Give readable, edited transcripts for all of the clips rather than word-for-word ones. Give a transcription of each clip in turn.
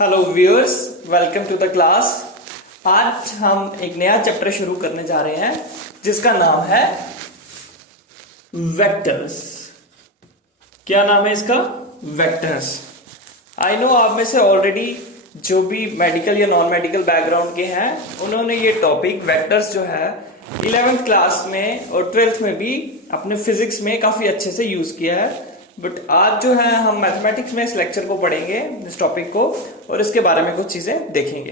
Hello viewers, welcome to the class. आज हम एक नया चैप्टर शुरू करने जा रहे हैं जिसका नाम है वेक्टर्स। क्या नाम है इसका? वेक्टर्स। आई नो आप में से ऑलरेडी जो भी मेडिकल या नॉन मेडिकल बैकग्राउंड के हैं उन्होंने ये टॉपिक वेक्टर्स जो है 11th क्लास में और 12th में भी अपने फिजिक्स में काफी अच्छे से यूज किया है। बट आज जो है हम मैथमेटिक्स में इस लेक्चर को पढ़ेंगे, इस टॉपिक को, और इसके बारे में कुछ चीजें देखेंगे।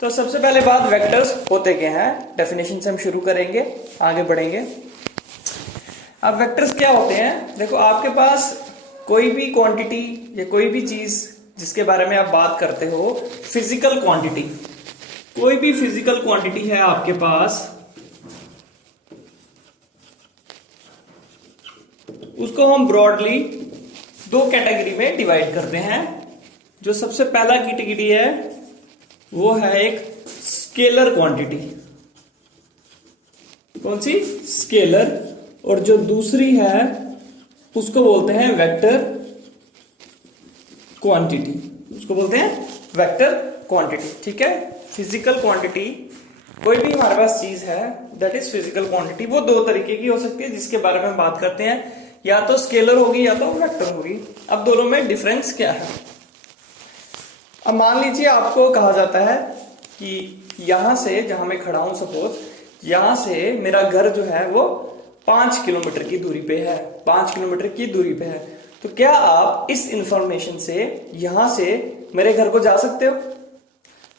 तो सबसे पहले बात, वेक्टर्स होते क्या हैं, डेफिनेशन से हम शुरू करेंगे, आगे बढ़ेंगे। अब वेक्टर्स क्या होते हैं? देखो, आपके पास कोई भी क्वांटिटी या कोई भी चीज जिसके बारे में आप बात करते हो, फिजिकल क्वांटिटी, कोई भी फिजिकल क्वांटिटी है आपके पास, उसको हम ब्रॉडली दो कैटेगरी में डिवाइड करते हैं। जो सबसे पहला कैटेगरी है वो है एक स्केलर क्वांटिटी। कौन सी? स्केलर। और जो दूसरी है उसको बोलते हैं वेक्टर क्वांटिटी। उसको बोलते हैं वेक्टर क्वांटिटी। ठीक है, फिजिकल क्वांटिटी, कोई भी हमारे पास चीज है दैट इज फिजिकल क्वांटिटी, वो दो तरीके की हो सकती है जिसके बारे में हम बात करते हैं, या तो स्केलर होगी या तो वेक्टर होगी। अब दोनों में डिफरेंस क्या है? अब मान लीजिए आपको कहा जाता है कि यहां से, जहां मैं खड़ा हूं, सपोज यहां से मेरा घर जो है वो 5 किलोमीटर की दूरी पे है, 5 किलोमीटर की दूरी पे है। तो क्या आप इस इंफॉर्मेशन से यहां से मेरे घर को जा सकते हो?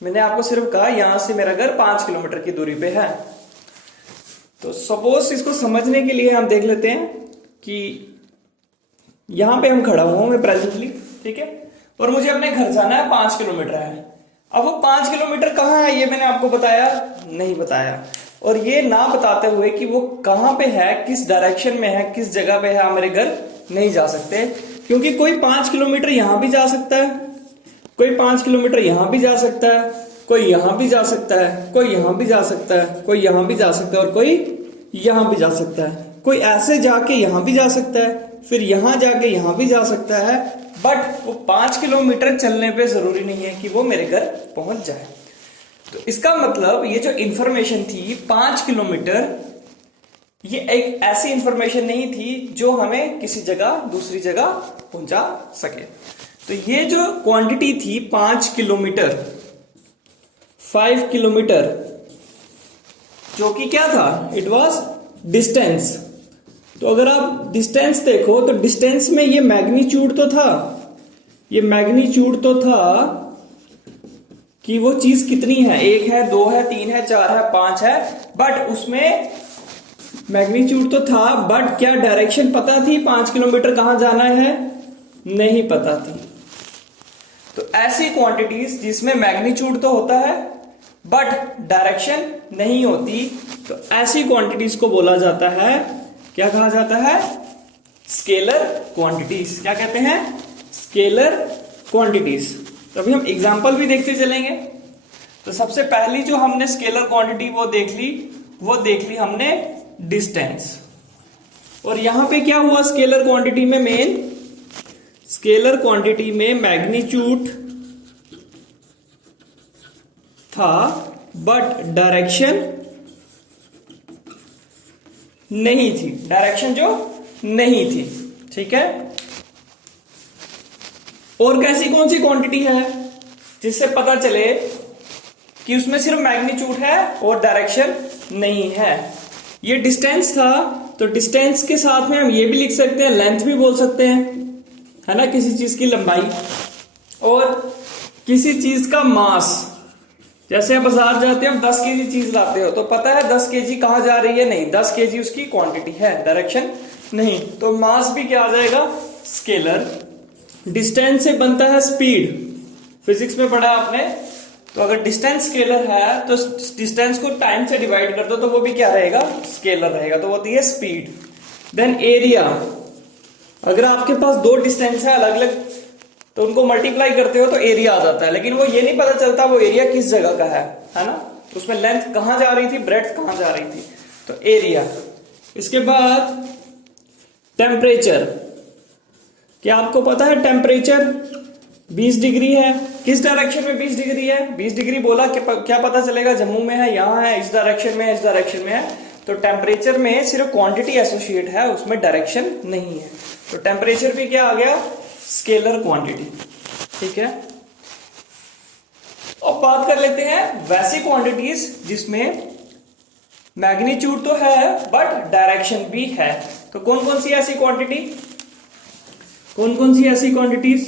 मैंने आपको सिर्फ कहा यहां से मेरा घर 5 किलोमीटर की दूरी पे है। तो सपोज इसको समझने के लिए हम देख लेते हैं कि यहां पे हम खड़ा हुआ हूं मैं प्रेजेंटली, ठीक है, और मुझे अपने घर जाना है, 5 किलोमीटर है। अब वो 5 किलोमीटर कहाँ है ये मैंने आपको बताया? नहीं बताया। और ये ना बताते हुए कि वो कहां पे है, किस डायरेक्शन में है, किस जगह पे है, मेरे घर नहीं जा सकते, क्योंकि कोई 5 किलोमीटर यहां भी जा सकता है, कोई 5 किलोमीटर यहां भी जा सकता है, कोई यहां भी जा सकता है, कोई यहां भी जा सकता है, कोई यहां भी जा सकता है, और कोई यहां भी जा सकता है, कोई ऐसे जाके यहां भी जा सकता है, फिर यहां जाके यहां भी जा सकता है। बट वो 5 किलोमीटर चलने पे जरूरी नहीं है कि वो मेरे घर पहुंच जाए। तो इसका मतलब ये जो इंफॉर्मेशन थी 5 किलोमीटर, ये एक ऐसी इंफॉर्मेशन नहीं थी जो हमें किसी जगह दूसरी जगह पहुंचा सके। तो ये जो क्वांटिटी थी 5 किलोमीटर, 5 किलोमीटर, जो कि क्या था? It was distance. तो अगर आप डिस्टेंस देखो तो डिस्टेंस में ये मैग्नीट्यूड तो था, ये मैग्नीट्यूड तो था कि वो चीज कितनी है, 1 है, 2 है, 3 है, 4 है, 5 है, बट उसमें मैग्नीट्यूड तो था, बट क्या डायरेक्शन पता थी 5 किलोमीटर कहां जाना है? नहीं पता थी। तो ऐसी क्वांटिटीज जिसमें मैग्नीट्यूड तो होता है बट डायरेक्शन नहीं होती, तो ऐसी क्वांटिटीज को बोला जाता है, क्या कहा जाता है? Scalar quantities. क्या कहते हैं? Scalar quantities. तो अभी हम एग्जांपल भी देखते चलेंगे। तो सबसे पहली जो हमने स्केलर क्वांटिटी वो देख ली हमने डिस्टेंस। और यहां पे क्या हुआ स्केलर क्वांटिटी में? मेन स्केलर क्वांटिटी में मैग्नीट्यूड था बट डायरेक्शन नहीं थी, डायरेक्शन जो नहीं थी। ठीक है, और कैसी कौन सी क्वांटिटी है जिससे पता चले कि उसमें सिर्फ मैग्नीट्यूड है और डायरेक्शन नहीं है? ये डिस्टेंस था, तो डिस्टेंस के साथ में हम ये भी लिख सकते हैं, लेंथ भी बोल सकते हैं, है ना, किसी चीज की लंबाई। और किसी चीज का मास, जैसे आप बाजार जाते हो, 10 केजी चीज लाते हो, तो पता है 10 केजी कहां जा रही है? नहीं, 10 केजी उसकी क्वांटिटी है, डायरेक्शन नहीं। तो मास भी क्या आ जाएगा? स्केलर। डिस्टेंस से बनता है स्पीड, फिजिक्स में पढ़ा आपने। तो अगर डिस्टेंस स्केलर है तो डिस्टेंस को टाइम से डिवाइड कर दो तो वो भी क्या रहेगा? स्केलर रहेगा। तो वो होती है स्पीड। देन एरिया, अगर आपके पास दो डिस्टेंस है अलग अलग तो उनको मल्टीप्लाई करते हो तो एरिया आ जाता है, लेकिन वो ये नहीं पता चलता वो एरिया किस जगह का है ना? उसमें लेंथ कहां जा रही थी, ब्रेड्थ कहां जा रही थी, तो एरिया। इसके बाद टेम्परेचर, क्या आपको पता है टेम्परेचर? 20 डिग्री है। किस डायरेक्शन में 20 डिग्री है? 20 डिग्री बोला क्या पता चलेगा? जम्मू में है, यहाँ है, इस डायरेक्शन में है, इस डायरेक्शन में है। तो टेम्परेचर में सिर्फ क्वांटिटी एसोसिएट है, उसमें डायरेक्शन नहीं है। तो टेम्परेचर भी क्या आ गया? Scalar quantity. ठीक है, अब बात कर लेते हैं वैसी क्वांटिटीज जिसमें मैग्नीट्यूड तो है बट डायरेक्शन भी है। तो कौन कौन सी ऐसी क्वांटिटी, कौन कौन सी ऐसी क्वांटिटीज?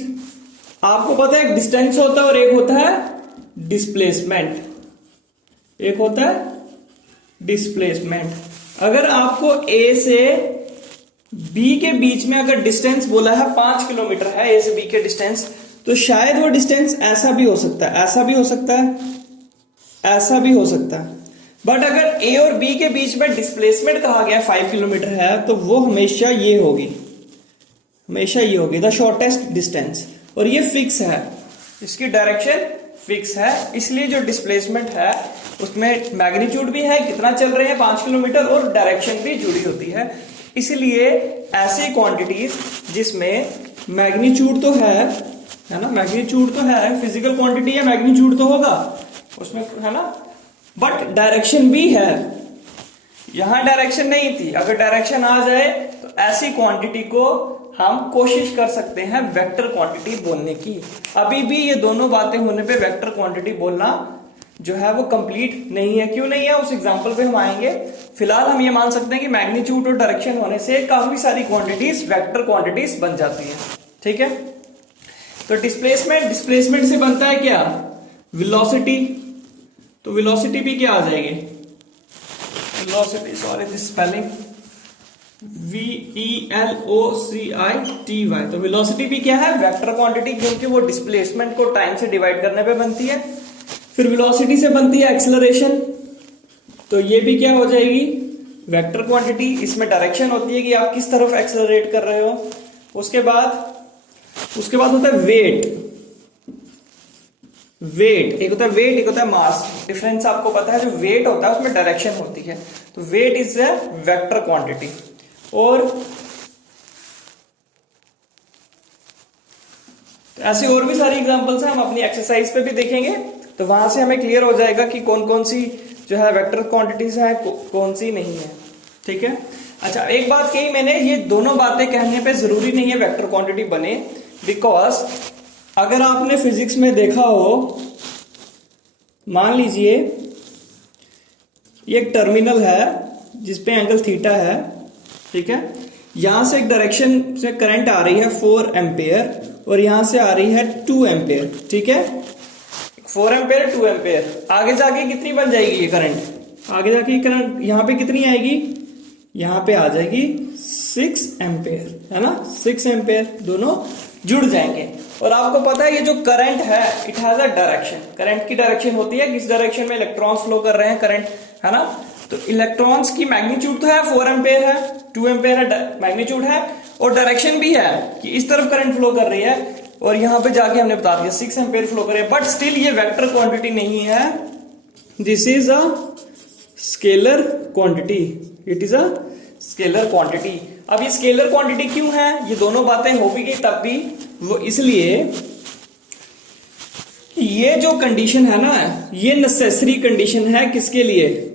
आपको पता है एक डिस्टेंस होता है और एक होता है डिस्प्लेसमेंट। एक होता है डिस्प्लेसमेंट। अगर आपको ए से बी के बीच में अगर डिस्टेंस बोला है 5 किलोमीटर है, ए से बी के डिस्टेंस, तो शायद वो डिस्टेंस ऐसा भी हो सकता है, ऐसा भी हो सकता है, ऐसा भी हो सकता है। बट अगर ए और बी के बीच में डिस्प्लेसमेंट कहा गया 5 किलोमीटर है, तो वो हमेशा ये होगी, हमेशा ये होगी द शॉर्टेस्ट डिस्टेंस। और ये फिक्स है, इसकी डायरेक्शन फिक्स है, इसलिए जो डिस्प्लेसमेंट है उसमें मैग्नीट्यूड भी है, कितना चल रहे हैं 5 किलोमीटर, और डायरेक्शन भी जुड़ी होती है। इसलिए ऐसी क्वांटिटीज जिसमें मैग्नीट्यूड तो है ना, मैग्नीट्यूड तो है, फिजिकल क्वांटिटी है, मैग्नीट्यूड तो होगा उसमें, है ना, बट डायरेक्शन भी है। यहां डायरेक्शन नहीं थी, अगर डायरेक्शन आ जाए तो ऐसी क्वांटिटी को हम कोशिश कर सकते हैं वेक्टर क्वांटिटी बोलने की। अभी भी ये दोनों बातें होने पे वेक्टर क्वांटिटी बोलना जो है वो कंप्लीट नहीं है। क्यों नहीं है, उस एग्जांपल पे हम आएंगे। फिलहाल हम ये मान सकते हैं कि मैग्नीट्यूड और डायरेक्शन होने से काफी सारी क्वांटिटीज वेक्टर क्वांटिटीज बन जाती है। ठीक है, तो डिस्प्लेसमेंट से बनता है क्या? वेलोसिटी। तो वेलोसिटी भी क्या आ जाएगी? Velocity, sorry this spelling, VELOCITY। तो वेलोसिटी भी क्या है? वेक्टर क्वांटिटी, क्योंकि वो डिस्प्लेसमेंट को टाइम से डिवाइड करने पे बनती है। फिर वेलोसिटी से बनती है एक्सेलरेशन, तो ये भी क्या हो जाएगी? Vector quantity. इसमें डायरेक्शन होती है कि आप किस तरफ एक्सेलरेट कर रहे हो। उसके बाद होता है वेट। एक होता है वेट, एक होता है मास। डिफरेंस आपको पता है, जो वेट होता है उसमें डायरेक्शन होती है। तो weight is a vector quantity. और ऐसी और भी सारी एग्जांपल्स हैं, हम अपनी एक्सरसाइज पे भी देखेंगे, तो वहां से हमें क्लियर हो जाएगा कि कौन कौन सी जो है वेक्टर क्वांटिटीज है, कौन सी नहीं है। ठीक है, अच्छा एक बात कही मैंने, ये दोनों बातें कहने पे जरूरी नहीं है वेक्टर क्वांटिटी बने, बिकॉज अगर आपने फिजिक्स में देखा हो, मान लीजिए ये एक टर्मिनल है जिसपे एंगल थीटा है। ठीक है, यहां से एक डायरेक्शन से करंट आ रही है 4 एम्पेयर और यहां से आ रही है 2 एम्पेयर। ठीक है, 4 एम्पेयर 2 एम्पेयर, आगे जाके कितनी बन जाएगी ये करंट? आगे जाके करंट यहां पे कितनी आएगी? यहां पे आ जाएगी 6 एम्पेयर, है ना, 6 एम्पेयर, दोनों जुड़ जाएंगे। और आपको पता है ये जो करंट है it has a direction. Current की डायरेक्शन होती है किस डायरेक्शन में इलेक्ट्रॉन्स फ्लो कर रहे हैं, करंट, है ना। तो इलेक्ट्रॉन्स की मैग्नीट्यूड तो है 4 एम्पेयर है, 2 एम्पेयर है मैग्नीट्यूड है, और डायरेक्शन भी है कि इस तरफ करंट फ्लो कर रही है, और यहां पे जाके हमने बता दिया 6 एम्पेयर फ्लो कर रही है। बट स्टिल ये वेक्टर क्वांटिटी नहीं है, this is a scalar quantity, it is a scalar quantity. अब ये स्केलर क्वांटिटी क्यों है? ये दोनों बातें हो भी गई तब भी, वो इसलिए ये जो कंडीशन है ना, ये नेसेसरी कंडीशन है किसके लिए?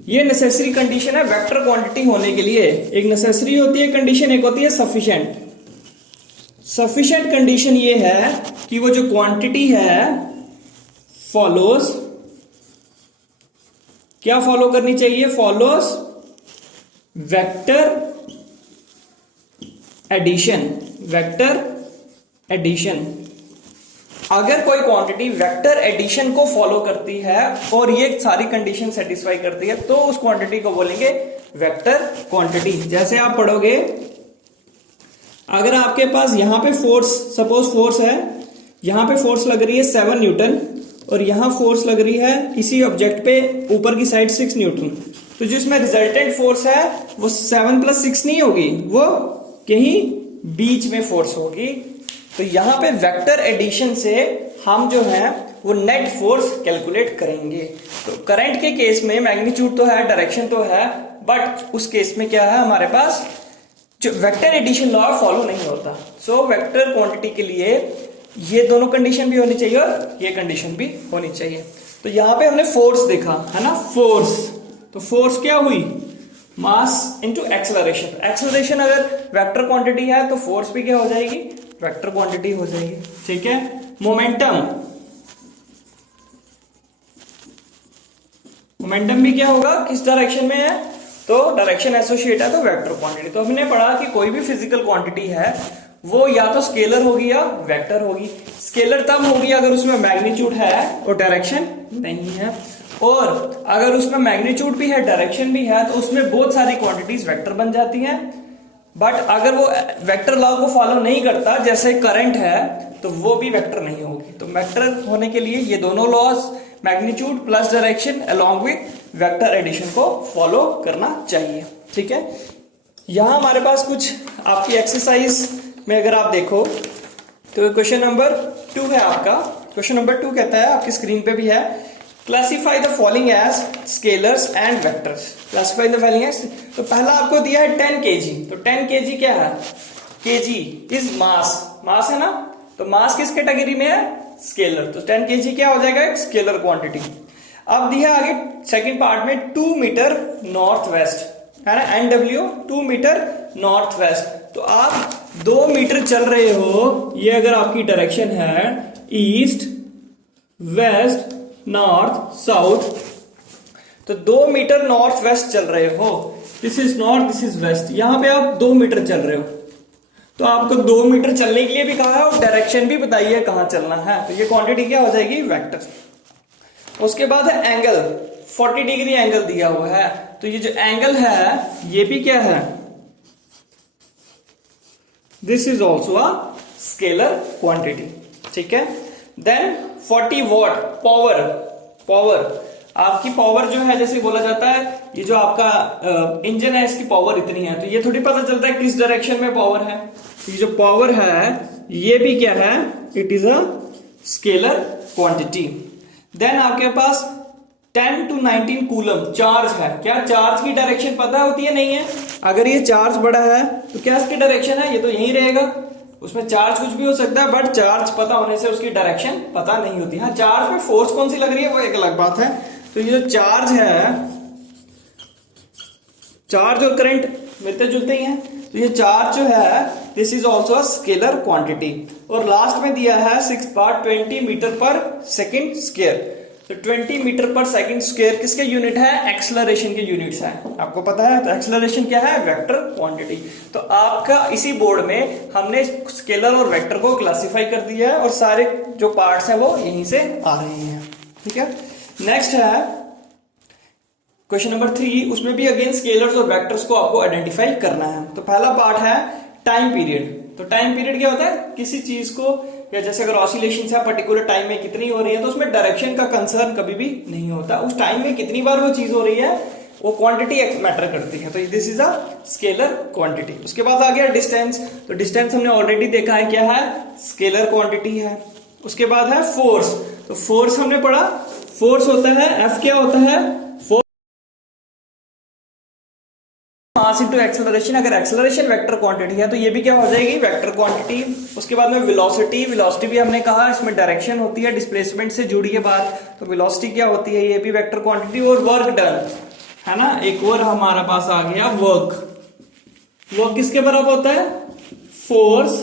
ये नेसेसरी कंडीशन है वेक्टर क्वांटिटी होने के लिए। एक नेसेसरी होती है कंडीशन, एक होती है सफिशिएंट। सफिशिएंट कंडीशन ये है कि वो जो क्वांटिटी है फॉलोज, क्या फॉलो करनी चाहिए? Follows vector addition. Vector addition, अगर कोई क्वांटिटी वेक्टर एडिशन को फॉलो करती है और ये सारी कंडीशन सेटिस्फाई करती है, तो उस क्वांटिटी को बोलेंगे वेक्टर क्वांटिटी। जैसे आप पढ़ोगे, अगर आपके पास यहां पे फोर्स, सपोज फोर्स है, यहां पे फोर्स लग रही है 7 न्यूटन और यहां फोर्स लग रही है इसी ऑब्जेक्ट पे ऊपर की साइड 6 न्यूटन, तो जिसमें रिजल्टेंट फोर्स है वो 7 + 6 नहीं होगी, वो कहीं बीच में फोर्स होगी। तो यहां पे वेक्टर एडिशन से हम जो है वो नेट फोर्स कैलकुलेट करेंगे। तो करंट के केस में मैग्नीट्यूड तो है, डायरेक्शन तो है, बट उस केस में क्या है हमारे पास? जो वेक्टर एडिशन लॉ फॉलो नहीं होता। सो वेक्टर क्वांटिटी के लिए ये दोनों कंडीशन भी होनी चाहिए और ये कंडीशन भी होनी चाहिए। तो यहां पे हमने फोर्स देखा है ना, फोर्स, तो फोर्स क्या हुई, मास इनटू एक्सेलरेशन। एक्सेलरेशन अगर वेक्टर क्वांटिटी है तो फोर्स भी क्या हो जाएगी, वेक्टर क्वांटिटी हो जाएगी, ठीक है। मोमेंटम, मोमेंटम भी क्या होगा, किस डायरेक्शन में है, तो डायरेक्शन एसोसिएट है तो वेक्टर क्वांटिटी। तो हमने पढ़ा कि कोई भी फिजिकल क्वांटिटी है वो या तो स्केलर होगी या वेक्टर होगी। स्केलर तब होगी अगर उसमें मैग्नीट्यूड है और डायरेक्शन नहीं है, और अगर उसमें मैग्नीट्यूड भी है डायरेक्शन भी है तो उसमें बहुत सारी क्वांटिटीज वेक्टर बन जाती हैं। बट अगर वो वेक्टर लॉ को फॉलो नहीं करता, जैसे करंट है, तो वो भी वेक्टर नहीं होगी। तो वेक्टर होने के लिए ये दोनों laws, magnitude plus direction along with vector addition को फॉलो करना चाहिए, ठीक है। यहां हमारे पास कुछ आपकी एक्सरसाइज में अगर आप देखो तो क्वेश्चन नंबर 2 है आपका। क्वेश्चन नंबर 2 कहता है, आपकी स्क्रीन पे भी है, classify the following as scalars and vectors. Classify the following as, तो पहला आपको दिया है 10 kg। तो 10 kg क्या है, kg इज मास, मास है ना, तो मास किस कैटेगरी में है, स्केलर। तो 10 kg क्या हो जाएगा, एक स्केलर क्वांटिटी। अब दिया आगे सेकंड पार्ट में 2 मीटर नॉर्थ वेस्ट है ना, NW 2 मीटर नॉर्थ वेस्ट। तो आप 2 मीटर चल रहे हो, ये अगर आपकी डायरेक्शन है ईस्ट वेस्ट नॉर्थ साउथ, तो 2 मीटर नॉर्थ वेस्ट चल रहे हो, this is north this is west, यहां पे आप 2 मीटर चल रहे हो। तो आपको 2 मीटर चलने के लिए भी कहा है और डायरेक्शन भी बताइए कहां चलना है, तो ये क्वांटिटी क्या हो जाएगी, वेक्टर। उसके बाद है एंगल, 40 डिग्री एंगल दिया हुआ है, तो ये जो एंगल है ये भी क्या है, this is also a scalar quantity, ठीक है। देन 40 वॉट पावर, पावर आपकी पावर जो है, जैसे बोला जाता है ये जो आपका इंजन है इसकी पावर इतनी है, तो ये थोड़ी पता चलता है किस डायरेक्शन में पावर है। तो ये जो पावर है ये भी क्या है, it is a scalar quantity. Then आपके पास 10 to 19 कूलम चार्ज है। क्या चार्ज की डायरेक्शन पता होती है, नहीं है। अगर ये चार्ज बड़ा है तो क्या इसकी डायरेक्शन है, ये तो यही रहेगा। उसमें चार्ज कुछ भी हो सकता है, बट चार्ज पता होने से उसकी डायरेक्शन पता नहीं होती। हाँ, चार्ज में फोर्स कौन सी लग रही है वो एक अलग बात है। तो ये जो चार्ज है, चार्ज और करंट मिलते जुलते ही हैं, तो ये चार्ज जो है this is also a scalar quantity. और लास्ट में दिया है 6 पार्ट 20 मीटर पर सेकेंड स्क्वायर। तो 20 मीटर पर सेकंड स्क्वायर किसके यूनिट है, एक्सेलरेशन के यूनिट्स हैं, आपको पता है। तो एक्सेलरेशन क्या है, वेक्टर क्वांटिटी। तो आपका इसी बोर्ड में हमने स्केलर और वेक्टर को क्लासिफाई कर दिया है और सारे जो पार्ट्स हैं वो यहीं से आ रहे हैं, ठीक है। नेक्स्ट है क्वेश्चन नंबर 3, उसमें भी अगेन स्केलर्स और वेक्टर्स को आपको आइडेंटिफाई करना है। तो पहला पार्ट है टाइम पीरियड। तो टाइम पीरियड क्या होता है, किसी चीज को, या जैसे अगर ऑसिलेशन है पर्टिकुलर टाइम में कितनी हो रही है, तो उसमें डायरेक्शन का कंसर्न कभी भी नहीं होता। उस टाइम में कितनी बार वो चीज हो रही है वो क्वांटिटी मैटर करती है। तो this is a scalar quantity. उसके बाद आ गया डिस्टेंस। तो डिस्टेंस हमने ऑलरेडी देखा है क्या है, स्केलर क्वांटिटी है। उसके बाद है फोर्स। तो फोर्स हमने पढ़ा, फोर्स होता है F, क्या होता है, मास इनटू एक्सेलरेशन। अगर एक्सेलरेशन वेक्टर क्वांटिटी है तो ये भी क्या हो जाएगी, वेक्टर क्वांटिटी। उसके बाद में वेलोसिटी, वेलोसिटी भी हमने कहा इसमें डायरेक्शन होती है, डिस्प्लेसमेंट से जुड़ी है बात, तो वेलोसिटी क्या होती है, ये भी वेक्टर क्वांटिटी। और वर्क डन है ना, एक और हमारे पास आ गया वर्क। वर्क किसके बराबर होता है, force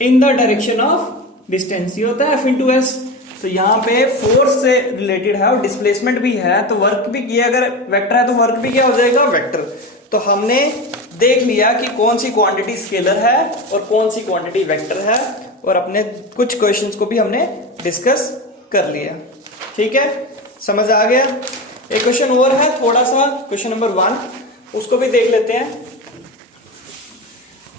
in the direction of distance, ये होता है F इंटू एस। तो यहाँ पे फोर्स से रिलेटेड है और डिस्प्लेसमेंट भी है, तो वर्क भी किया, अगर वेक्टर है तो वर्क भी क्या हो जाएगा, वेक्टर। तो हमने देख लिया कि कौन सी क्वांटिटी स्केलर है और कौन सी क्वांटिटी वेक्टर है, और अपने कुछ क्वेश्चंस को भी हमने डिस्कस कर लिया, ठीक है, समझ आ गया। एक क्वेश्चन और है थोड़ा सा, क्वेश्चन नंबर 1, उसको भी देख लेते हैं।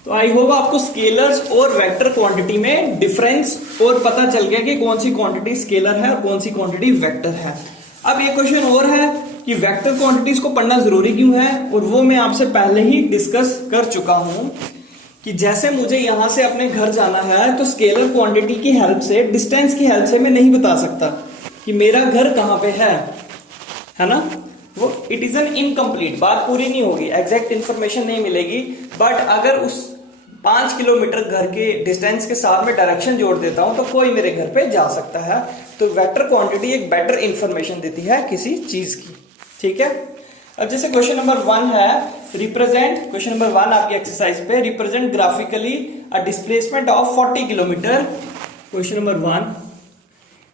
तो आई होप आपको स्केलर्स और वेक्टर क्वांटिटी में डिफरेंस और पता चल गया कि कौन सी क्वांटिटी स्केलर है और कौन सी क्वांटिटी वेक्टर है। अब ये क्वेश्चन और है कि वेक्टर क्वांटिटीज को पढ़ना जरूरी क्यों है, और वो मैं आपसे पहले ही डिस्कस कर चुका हूं कि जैसे मुझे यहां से अपने घर जाना है तो स्केलर क्वांटिटी की हेल्प से, डिस्टेंस की हेल्प से मैं नहीं बता सकता कि मेरा घर कहां पे है ना। वो इट इज एन इनकम्प्लीट, बात पूरी नहीं होगी, एग्जैक्ट इंफॉर्मेशन नहीं मिलेगी, बट अगर उस 5 किलोमीटर घर के डिस्टेंस के साथ में डायरेक्शन जोड़ देता हूं तो कोई मेरे घर पे जा सकता है। तो वेक्टर क्वांटिटी एक बेटर इंफॉर्मेशन देती है किसी चीज की, ठीक है। अब जैसे क्वेश्चन नंबर 1 है, रिप्रेजेंट, क्वेश्चन नंबर 1 आपकी एक्सरसाइज पे, represent graphically a displacement of 40 kilometre. Question number 1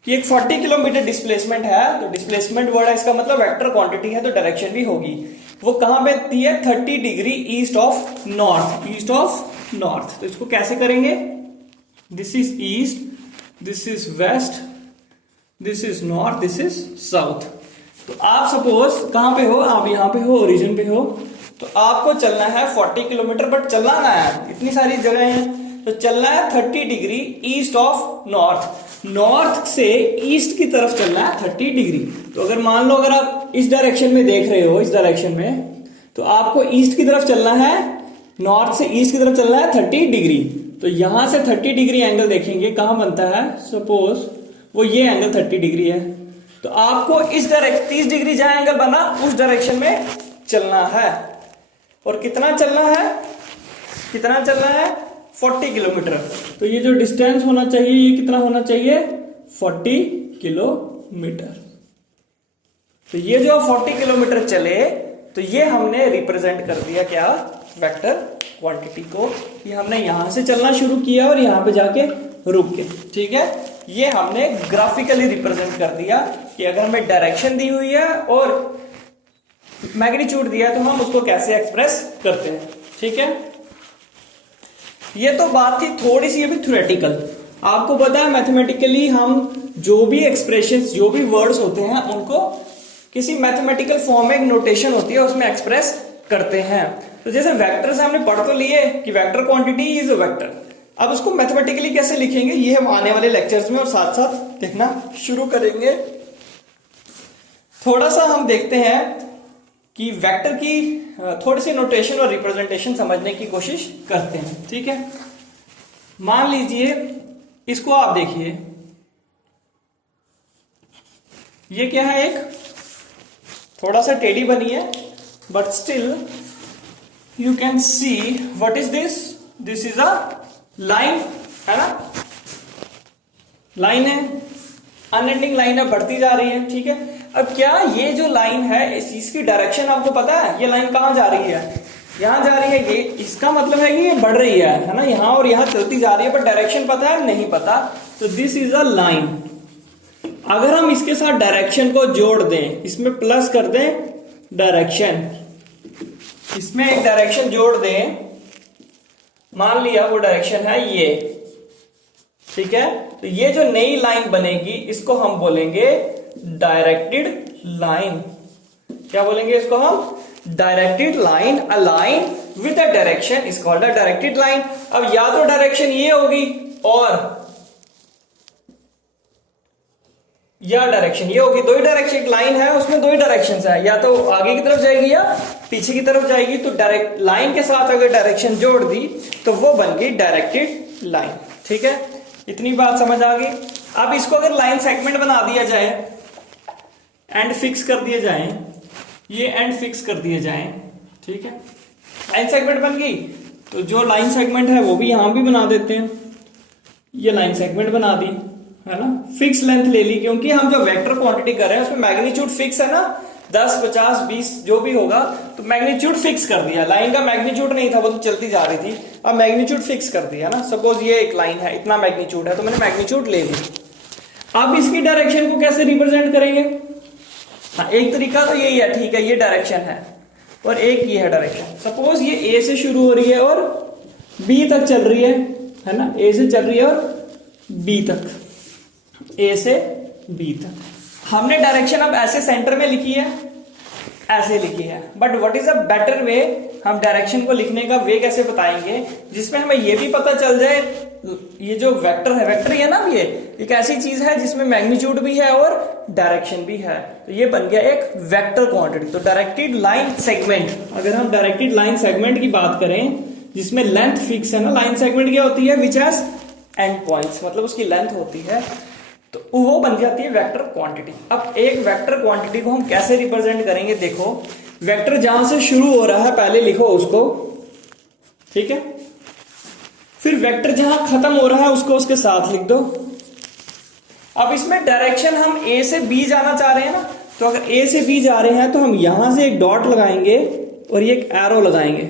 कि एक 40 किलोमीटर डिस्प्लेसमेंट है, तो डिस्प्लेसमेंट वर्ड है, इसका मतलब वेक्टर क्वांटिटी है तो डायरेक्शन भी होगी। वो कहां पे दी है? 30 degree east of north, east of north. तो इसको कैसे करेंगे? This is east, this is west, this is north, this is south. तो आप सपोज कहां पे हो? आप यहां पे हो, ओरिजिन पे हो, तो आपको चलना है 40 किलोमीटर, बट चलना ना है, इतनी सारी जगह है, तो चलना है 30 degree east of north. North से ईस्ट की तरफ चलना है 30 डिग्री। तो अगर मान लो अगर आप इस डायरेक्शन में देख रहे हो, इस डायरेक्शन में, तो आपको ईस्ट की तरफ चलना है, नॉर्थ से ईस्ट की तरफ चलना है 30 डिग्री। तो यहां से 30 डिग्री एंगल देखेंगे, कहां बनता है? सपोज वो ये एंगल 30 डिग्री है, तो आपको इस डायरेक्शन 30 डिग्री जहां एंगल बना उस डायरेक्शन में चलना है। और कितना चलना है? कितना चलना है? 40 किलोमीटर। तो ये जो डिस्टेंस होना चाहिए, ये कितना होना चाहिए? 40 किलोमीटर। तो ये जो 40 किलोमीटर चले, तो ये हमने रिप्रेजेंट कर दिया क्या? वेक्टर क्वांटिटी को। ये हमने यहां से चलना शुरू किया और यहां पे जाके रुक के, ठीक है। ये हमने ग्राफिकली रिप्रेजेंट कर दिया कि अगर हमें डायरेक्शन दी हुई है और मैग्नीट्यूड दिया है तो हम उसको कैसे एक्सप्रेस करते हैं, ठीक है। ये तो बात थी थोड़ी सी अभी थ्योरेटिकल। आपको पता है मैथमेटिकली हम जो भी एक्सप्रेशंस, जो भी वर्ड्स होते हैं, उनको किसी मैथमेटिकल फॉर्म में एक नोटेशन होती है, उसमें एक्सप्रेस करते हैं। तो जैसे वेक्टर से हमने पढ़ तो लिए कि vector quantity is a vector, अब उसको मैथमेटिकली कैसे लिखेंगे ये हम आने वाले लेक्चर्स में और साथ साथ देखना शुरू करेंगे। थोड़ा सा हम देखते हैं कि वेक्टर की थोड़ी सी नोटेशन और रिप्रेजेंटेशन समझने की कोशिश करते हैं, ठीक है। मान लीजिए इसको आप देखिए, ये क्या है? एक थोड़ा सा टेढ़ी बनी है, but still you can see what is this? This is a line, है ना? लाइन है, अनएंडिंग लाइन है, बढ़ती जा रही है, ठीक है। अब क्या ये जो लाइन है, इस चीज की डायरेक्शन आपको पता है? ये लाइन कहां जा रही है? यहां जा रही है। ये इसका मतलब है कि ये बढ़ रही है ना? यहां और यहां चलती जा रही है, पर डायरेक्शन पता है? नहीं पता। तो दिस इज अ लाइन। अगर हम इसके साथ डायरेक्शन को जोड़ दें, इसमें प्लस कर दें डायरेक्शन, इसमें एक डायरेक्शन जोड़ दें, मान लिया वो डायरेक्शन है ये, ठीक है। तो ये जो नई लाइन बनेगी इसको हम बोलेंगे डायरेक्टेड लाइन। क्या बोलेंगे इसको हम? Directed line. A line with a direction is called a directed line. अब या तो डायरेक्शन ये होगी और या डायरेक्शन ये होगी, दो ही डायरेक्शन, एक लाइन है उसमें दो ही डायरेक्शंस है, या तो आगे की तरफ जाएगी या पीछे की तरफ जाएगी। तो डायरेक्ट लाइन के साथ अगर डायरेक्शन जोड़ दी तो वो बन गई डायरेक्टेड लाइन, ठीक है। इतनी बात समझ आ गई। अब इसको अगर लाइन सेगमेंट बना दिया जाए, एंड फिक्स कर दिए जाए, ये एंड फिक्स कर दिए जाए, ठीक है, लाइन सेगमेंट बन गई। तो जो लाइन सेगमेंट है वो भी यहां भी बना देते हैं, ये लाइन सेगमेंट बना दी, है ना। फिक्स लेंथ ले ली, क्योंकि हम जो वेक्टर क्वांटिटी कर रहे हैं उसमें मैग्नीट्यूड फिक्स है ना, 10, 50, 20 जो भी होगा, तो मैग्नीट्यूड फिक्स कर दिया। लाइन का मैग्नीट्यूड नहीं था, वो तो चलती जा रही थी, अब मैग्नीट्यूड फिक्स कर दिया ना। सपोज ये एक लाइन है, इतना मैग्नीट्यूड है, तो मैंने मैग्नीट्यूड ले ली। अब इसकी डायरेक्शन को कैसे रिप्रेजेंट करेंगे? हाँ, एक तरीका तो यही है, ठीक है, ये डायरेक्शन है और एक ये है डायरेक्शन। सपोज ये ए से शुरू हो रही है और बी तक चल रही है ना, ए से चल रही है और बी तक, ए से बी तक। हमने डायरेक्शन अब ऐसे सेंटर में लिखी है, ऐसे लिखी है, but what is a better way? हम डायरेक्शन को लिखने का वे कैसे बताएंगे जिसमें हमें ये भी पता चल जाए, ये जो वेक्टर है, वेक्टर ही है ना, ये एक ऐसी चीज है जिसमें मैग्नीट्यूड भी है और डायरेक्शन भी है। तो ये बन गया एक वेक्टर क्वांटिटी। तो डायरेक्टेड लाइन सेगमेंट, अगर हम डायरेक्टेड लाइन सेगमेंट की बात करें जिसमें लेंथ फिक्स है ना, लाइन सेगमेंट क्या होती है? विच हैज एंड पॉइंट्स, मतलब उसकी लेंथ होती है तो वो बन जाती है वेक्टर क्वांटिटी। अब एक वेक्टर क्वांटिटी को हम कैसे रिप्रेजेंट करेंगे, देखो वेक्टर जहां से शुरू हो रहा है पहले लिखो उसको, ठीक है, फिर वेक्टर जहां खत्म हो रहा है उसको उसके साथ लिख दो। अब इसमें डायरेक्शन हम ए से बी जाना चाह रहे हैं ना, तो अगर ए से बी जा रहे हैं तो हम यहां से एक डॉट लगाएंगे और ये एक एरो लगाएंगे,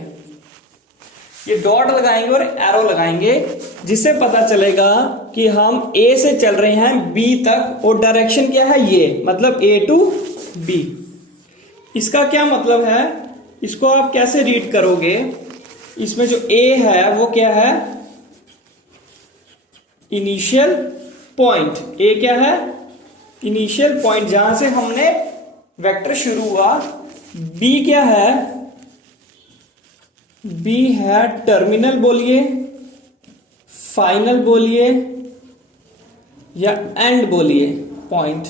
ये डॉट लगाएंगे और एरो लगाएंगे, जिससे पता चलेगा कि हम ए से चल रहे हैं बी तक और डायरेक्शन क्या है ये, मतलब ए टू बी। इसका क्या मतलब है, इसको आप कैसे रीड करोगे, इसमें जो ए है वो क्या है, इनिशियल पॉइंट। ए क्या है, इनिशियल पॉइंट जहां से हमने वेक्टर शुरू हुआ। बी क्या है, बी है टर्मिनल बोलिए, फाइनल बोलिए या एंड बोलिए पॉइंट।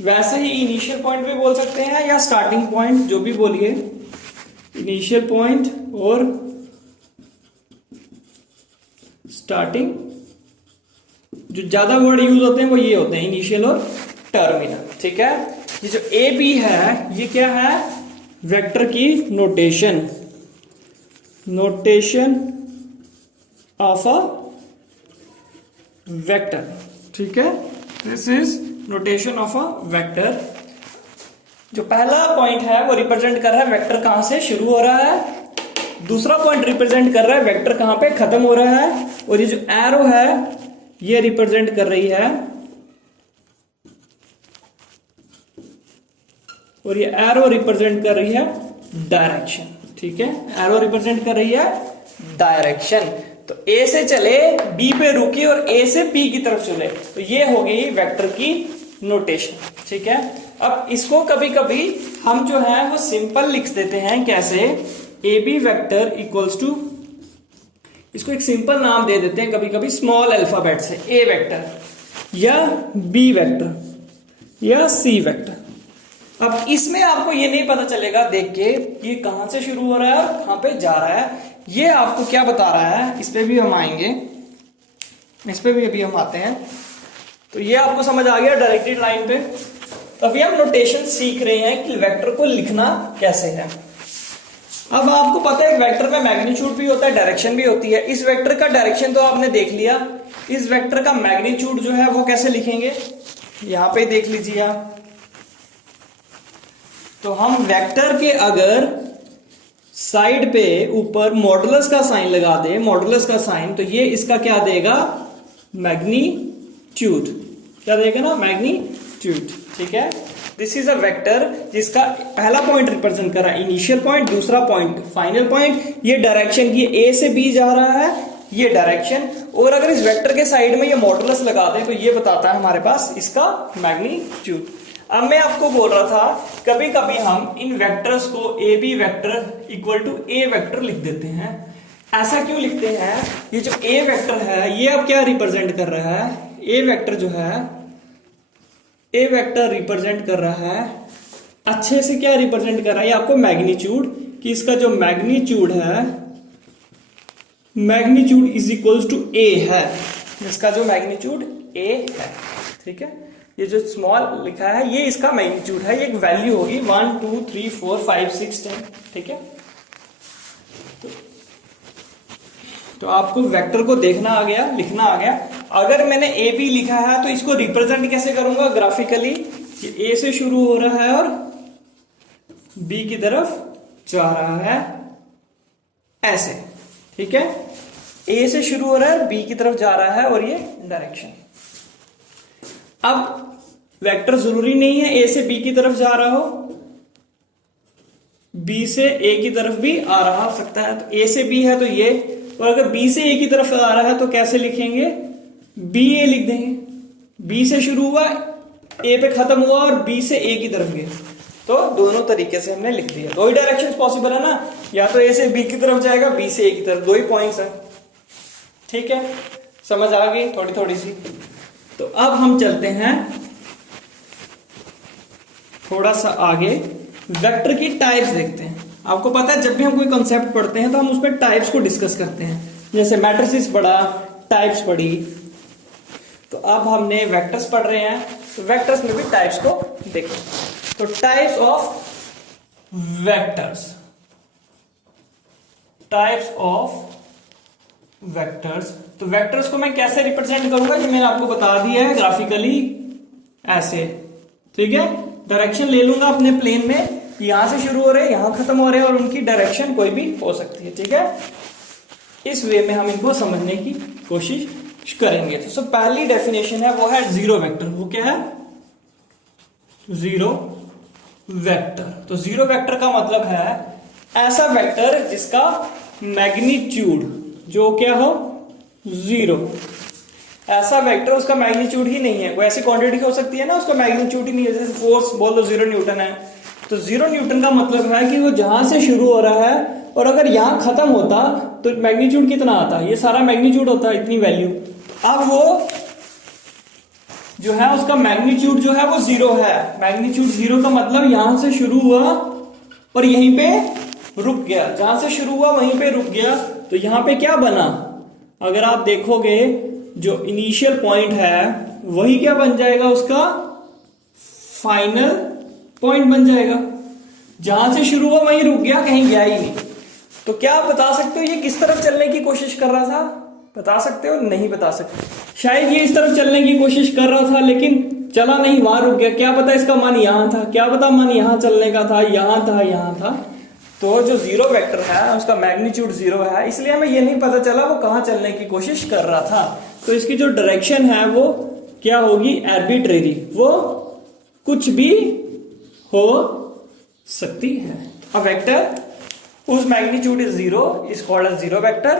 वैसे ही इनिशियल पॉइंट भी बोल सकते हैं या स्टार्टिंग पॉइंट, जो भी बोलिए, इनिशियल पॉइंट और स्टार्टिंग। जो ज्यादा वर्ड यूज होते हैं वो ये होते हैं, इनिशियल और टर्मिनल, ठीक है। ये जो ए बी है ये क्या है, वेक्टर की notation, notation of a vector, ठीक है। This is notation of a vector. जो पहला पॉइंट है वो रिप्रेजेंट कर रहा है वेक्टर कहां से शुरू हो रहा है, दूसरा पॉइंट रिप्रेजेंट कर रहा है वेक्टर कहां पे खत्म हो रहा है, और ये जो एरो है ये रिप्रेजेंट कर रही है, और ये एरो रिप्रेजेंट कर रही है डायरेक्शन, ठीक है। एरो रिप्रेजेंट कर रही है डायरेक्शन। तो ए से चले, बी पे रुके और ए से बी की तरफ चले, तो ये हो गई वेक्टर की नोटेशन, ठीक है। अब इसको कभी कभी हम जो है वो सिंपल लिख देते हैं, कैसे, A B vector equals to, इसको एक सिंपल नाम दे देते हैं कभी कभी स्मॉल अल्फाबेट से, ए वेक्टर या बी वेक्टर या सी वेक्टर। अब इसमें आपको ये नहीं पता चलेगा देख के ये कहां से शुरू हो रहा है और कहां पे जा रहा है, ये आपको क्या बता रहा है, इस पे भी हम आएंगे, इस पे भी अभी हम आते हैं। तो ये आपको समझ आ गया डायरेक्टेड लाइन पे। तो अभी हम नोटेशन सीख रहे हैं कि वेक्टर को लिखना कैसे है। अब आपको पता है वेक्टर में मैग्नीट्यूड भी होता है, डायरेक्शन भी होती है। इस वेक्टर का डायरेक्शन तो आपने देख लिया, इस वेक्टर का मैग्नीट्यूड जो है वो कैसे लिखेंगे, यहां पे देख लीजिए आप। तो हम वेक्टर के अगर साइड पे ऊपर मॉडुलस का साइन लगा दे, मॉडुलस का साइन, तो ये इसका क्या देगा, मैग्नीट्यूड, क्या देगा ना, मैग्नीट्यूड, ठीक है। दिस इज अ वेक्टर जिसका पहला पॉइंट रिप्रेजेंट कर रहा है इनिशियल पॉइंट, दूसरा पॉइंट फाइनल पॉइंट, ये डायरेक्शन की ए से बी जा रहा है, ये डायरेक्शन। और अगर इस वेक्टर के साइड में ये मॉडुलस लगा दें तो ये बताता है हमारे पास इसका मैग्नीट्यूड। अब मैं आपको बोल रहा था कभी कभी हम इन वेक्टर्स को A B vector equal to A vector लिख देते हैं। ऐसा क्यों लिखते हैं, ये जो ए वेक्टर है ये अब क्या रिप्रेजेंट कर रहा है, ए वेक्टर जो है, ए वेक्टर रिप्रेजेंट कर रहा है, अच्छे से क्या रिप्रेजेंट कर रहा है, ये आपको मैग्नीट्यूड, कि इसका जो मैग्नीट्यूड है, मैग्नीट्यूड इज इक्वल्स टू ए है, इसका जो मैग्नीट्यूड ए है, ठीक है। ये जो स्मॉल लिखा है ये इसका मैग्नीट्यूड है, ये एक वैल्यू होगी 1 2 3 4 5 6 10, ठीक है। तो आपको वेक्टर को देखना आ गया, लिखना आ गया। अगर मैंने ए बी लिखा है तो इसको रिप्रेजेंट कैसे करूंगा ग्राफिकली, कि ए से शुरू हो रहा है और बी की तरफ जा रहा है, ऐसे, ठीक है। ए से शुरू हो रहा है, बी की तरफ जा रहा है, और ये डायरेक्शन। अब वेक्टर जरूरी नहीं है ए से बी की तरफ जा रहा हो, बी से ए की तरफ भी आ रहा हो सकता है। तो ए से बी है तो ये, और अगर बी से ए की तरफ आ रहा है तो कैसे लिखेंगे, बी ए लिख देंगे। बी से शुरू हुआ, ए पे खत्म हुआ, और बी से ए की तरफ गए, तो दोनों तरीके से हमने लिख दिया। दो ही डायरेक्शंस पॉसिबल है ना, या तो ए से बी की तरफ जाएगा, बी से ए की तरफ, दो ही पॉइंट्स है, ठीक है। समझ आ गई थोड़ी थोड़ी सी। तो अब हम चलते हैं थोड़ा सा आगे, वेक्टर की टाइप्स देखते हैं। आपको पता है जब भी हम कोई कॉन्सेप्ट पढ़ते हैं तो हम उस पर टाइप्स को डिस्कस करते हैं। जैसे मैट्रिसेस पढ़ा, टाइप्स पढ़ी, तो अब हमने वेक्टर्स पढ़ रहे हैं, तो वेक्टर्स में भी टाइप्स को देखें। तो types of vectors, types of vectors. तो वेक्टर्स को मैं कैसे रिप्रेजेंट करूंगा, ये मैंने आपको बता दिया है ग्राफिकली, ऐसे, ठीक है। डायरेक्शन ले लूंगा अपने प्लेन में, यहां से शुरू हो रहे हैं, यहां खत्म हो रहे हैं, और उनकी डायरेक्शन कोई भी हो सकती है, ठीक है। इस वे में हम इनको समझने की कोशिश करेंगे। तो सब पहली डेफिनेशन है वो है जीरो वेक्टर। वो क्या है? Zero vector. तो जीरो वेक्टर का मतलब है ऐसा वेक्टर जिसका मैग्नीट्यूड जो क्या हो, जीरो। ऐसा वेक्टर उसका मैग्नीट्यूड ही नहीं है। कोई ऐसी क्वांटिटी हो सकती है ना उसका मैग्नीट्यूड ही नहीं है, जैसे फोर्स बोल दो 0 न्यूटन है, तो 0 न्यूटन का मतलब है कि वो जहां से शुरू हो रहा है और अगर यहां खत्म होता तो मैग्नीट्यूड कितना आता, ये सारा मैग्नीट्यूड होता है, इतनी वैल्यू। अब वो जो है उसका मैग्नीट्यूड जो है वो 0 है। मैग्नीट्यूड 0 का मतलब यहां से शुरू हुआ और यहीं पे रुक गया, जहां से शुरू हुआ वहीं पे रुक गया। तो यहां पे क्या बना, अगर आप देखोगे जो इनिशियल पॉइंट है वही क्या बन जाएगा, उसका फाइनल पॉइंट बन जाएगा। जहां से शुरू हुआ वहीं रुक गया, कहीं गया ही नहीं। तो क्या आप बता सकते हो ये किस तरफ चलने की कोशिश कर रहा था? बता सकते हो? नहीं बता सकते। शायद ये इस तरफ चलने की कोशिश कर रहा था लेकिन चला नहीं, वहां रुक गया। क्या पता इसका मन यहां था, क्या पता मन यहां चलने का था, यहां था, यहां था। तो जो जीरो वेक्टर है उसका मैग्नीट्यूड 0 है, इसलिए हमें ये नहीं पता चला वो कहां चलने की कोशिश कर रहा था। तो इसकी जो डायरेक्शन है वो क्या होगी, आर्बिट्रेरी, वो कुछ भी हो सकती है। A vector whose magnitude is 0 is called as zero vector.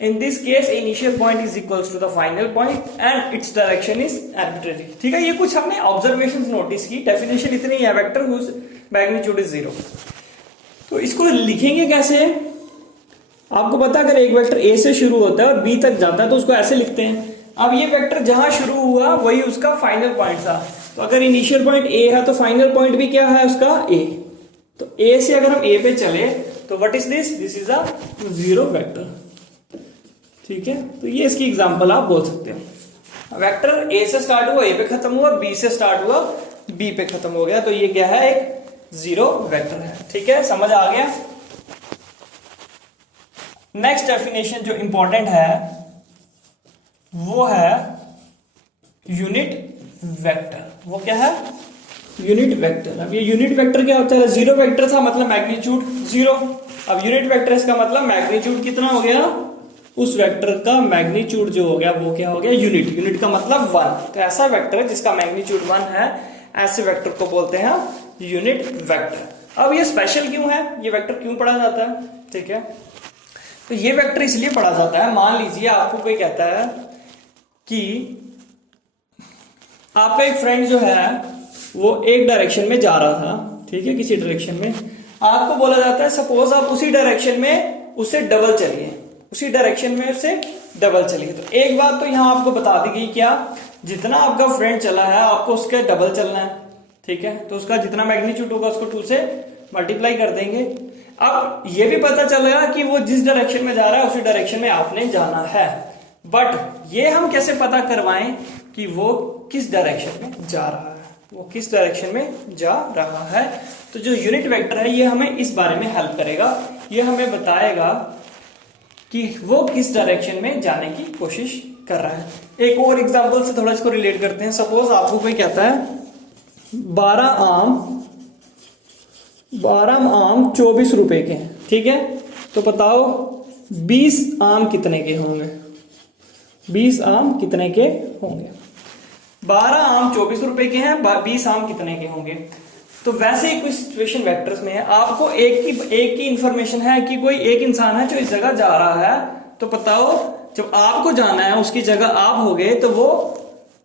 In this case initial point is equals to the final point and its direction is arbitrary. ठीक है, ये कुछ हमने ऑब्जर्वेशंस नोटिस की। डेफिनेशन इतनी है वेक्टर whose magnitude is 0। तो इसको लिखेंगे कैसे? आपको पता अगर एक वेक्टर ए से शुरू होता है और बी तक जाता है तो उसको ऐसे लिखते हैं। अब ये वेक्टर जहां शुरू हुआ वही उसका फाइनल पॉइंट था। तो अगर इनिशियल पॉइंट ए है तो फाइनल पॉइंट भी क्या है उसका, ए। तो ए से अगर हम ए पे चले तो what is this, this is a zero vector. ठीक है, तो ये इसकी एग्जांपल आप बोल सकते हो। वेक्टर ए से स्टार्ट हुआ, ए पे खत्म हुआ, बी से स्टार्ट हुआ, बी पे खत्म हो गया, तो ये क्या है, एक जीरो वेक्टर है। ठीक है, समझ आ गया। नेक्स्ट डेफिनेशन जो इंपॉर्टेंट है वो है यूनिट वेक्टर। वो क्या है, यूनिट वेक्टर। अब ये यूनिट वेक्टर क्या होता है, जीरो वेक्टर था मतलब मैग्नीट्यूड 0। अब यूनिट वेक्टर इसका मतलब मैग्नीट्यूड कितना हो गया, उस वेक्टर का मैग्नीट्यूड जो हो गया वो क्या हो गया, यूनिट। यूनिट का मतलब 1। तो ऐसा वेक्टर जिसका मैग्नीट्यूड 1 है, ऐसे वेक्टर को बोलते हैं यूनिट वेक्टर। अब ये स्पेशल क्यों है, ये वेक्टर क्यों पढ़ा जाता है? ठीक है, तो ये वेक्टर इसलिए पढ़ा जाता है, मान लीजिए आपको कोई कहता है कि आपका एक फ्रेंड जो है वो एक डायरेक्शन में जा रहा था, ठीक है, किसी डायरेक्शन में। आपको बोला जाता है सपोज आप उसी डायरेक्शन में उससे डबल चलिए, उसी डायरेक्शन में उससे डबल चलिए। तो एक बात तो यहां आपको बता दी गई, क्या, जितना आपका फ्रेंड चला है आपको उसके डबल चलना है। ठीक है, तो उसका जितना मैग्नीट्यूड होगा उसको 2 से मल्टीप्लाई कर देंगे। अब ये भी पता चलेगा कि वो जिस डायरेक्शन में जा रहा है उसी डायरेक्शन में आपने जाना है, बट ये हम कैसे पता करवाएं कि वो किस डायरेक्शन में जा रहा है, वो किस डायरेक्शन में जा रहा है। तो जो यूनिट वेक्टर है ये हमें इस बारे में हेल्प करेगा, ये हमें बताएगा कि वो किस डायरेक्शन में जाने की कोशिश कर रहा है। एक और एग्जांपल से थोड़ा इसको रिलेट करते हैं। सपोज आपको कोई कहता है 12 आम 24 रुपए के, ठीक है, तो बताओ 20 आम कितने के होंगे, 20 आम कितने के होंगे। 12 आम 24 रुपए के हैं, 20 आम कितने के होंगे। तो वैसे ही कुछ सिचुएशन वेक्टर्स में है, आपको एक की इंफॉर्मेशन है कि कोई एक इंसान है जो इस जगह जा रहा है, तो बताओ जब आपको जाना है उसकी जगह आप हो गए तो वो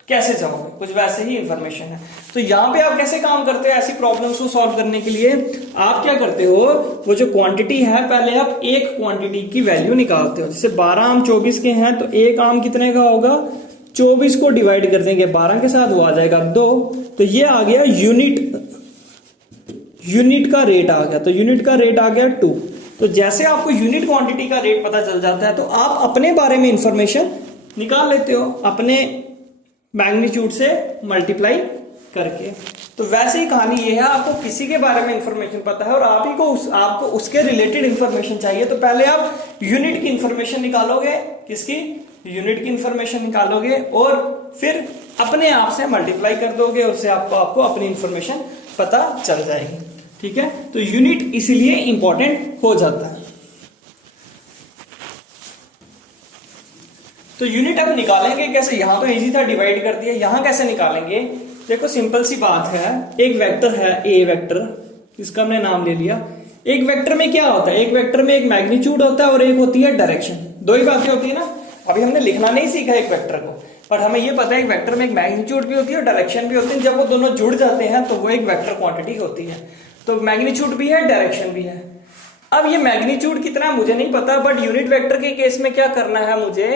कैसे जाओगे, कुछ वैसे ही इंफॉर्मेशन है। तो यहाँ पे आप कैसे काम करते हो ऐसी प्रॉब्लम्स को सॉल्व करने के लिए, आप क्या करते हो, वो जो क्वांटिटी है पहले आप एक क्वांटिटी की वैल्यू निकालते हो। जैसे 12 आम 24 के हैं तो एक आम कितने का होगा, 24 को डिवाइड कर देंगे 12 के साथ, वो आ जाएगा 2। तो ये आ गया यूनिट का रेट आ गया, तो यूनिट का रेट आ गया 2। तो जैसे आपको यूनिट क्वांटिटी का रेट पता चल जाता है तो आप अपने बारे में इंफॉर्मेशन निकाल लेते हो, अपने मैग्नीट्यूड से मल्टीप्लाई करके। तो वैसे ही कहानी ये है, आपको किसी के बारे में इंफॉर्मेशन पता है और आप ही को आपको उसके रिलेटेड इंफॉर्मेशन चाहिए, तो पहले आप यूनिट की इंफॉर्मेशन निकालोगे, किसकी, यूनिट की इंफॉर्मेशन निकालोगे और फिर अपने आप से मल्टीप्लाई कर दोगे, उससे आपको अपनी इंफॉर्मेशन पता चल जाएगी। ठीक है, तो यूनिट इसीलिए इंपॉर्टेंट हो जाता है। तो यूनिट अब निकालेंगे कैसे, यहां तो इजी था, डिवाइड कर दिया, यहां कैसे निकालेंगे। देखो सिंपल सी बात है, एक वेक्टर है ए वेक्टर, इसका हमने नाम ले लिया। एक वेक्टर में क्या होता है, एक वेक्टर में एक मैग्नीट्यूड होता है और एक होती है डायरेक्शन, दो ही बातें होती है ना। अभी हमने लिखना नहीं सीखा एक वेक्टर को, पर हमें ये पता है एक वेक्टर में एक मैग्नीट्यूड भी होती है और डायरेक्शन भी होती है। जब वो दोनों जुड़ जाते हैं तो वो एक वेक्टर क्वांटिटी होती है। तो मैग्नीट्यूड भी है, डायरेक्शन भी है। अब ये मैग्नीट्यूड कितना मुझे नहीं पता, बट यूनिट वेक्टर के केस में क्या करना है, मुझे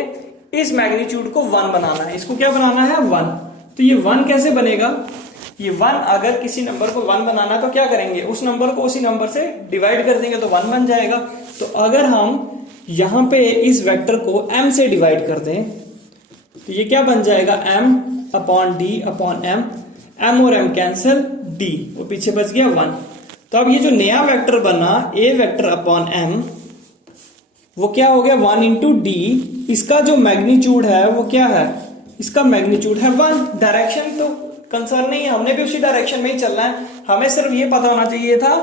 इस मैग्नीट्यूड को 1 बनाना है। इसको क्या बनाना है, 1। तो ये 1 कैसे बनेगा, ये 1 अगर किसी नंबर को 1 बनाना है तो क्या करेंगे, उस नंबर को उसी नंबर से डिवाइड कर देंगे तो 1 बन जाएगा। तो अगर हम यहां पे इस वेक्टर को m से डिवाइड कर दें तो ये क्या बन जाएगा, m upon d upon m, m और m कैंसिल, d वो पीछे बच गया 1। तो अब ये जो नया वेक्टर बना a वेक्टर अपॉन m, वो क्या हो गया 1 इंटू डी। इसका जो मैग्नीट्यूड है वो क्या है, इसका मैग्नीट्यूड है 1। डायरेक्शन तो कंसर्न नहीं है, हमने भी उसी डायरेक्शन में ही चलना है। हमें सिर्फ ये पता होना चाहिए था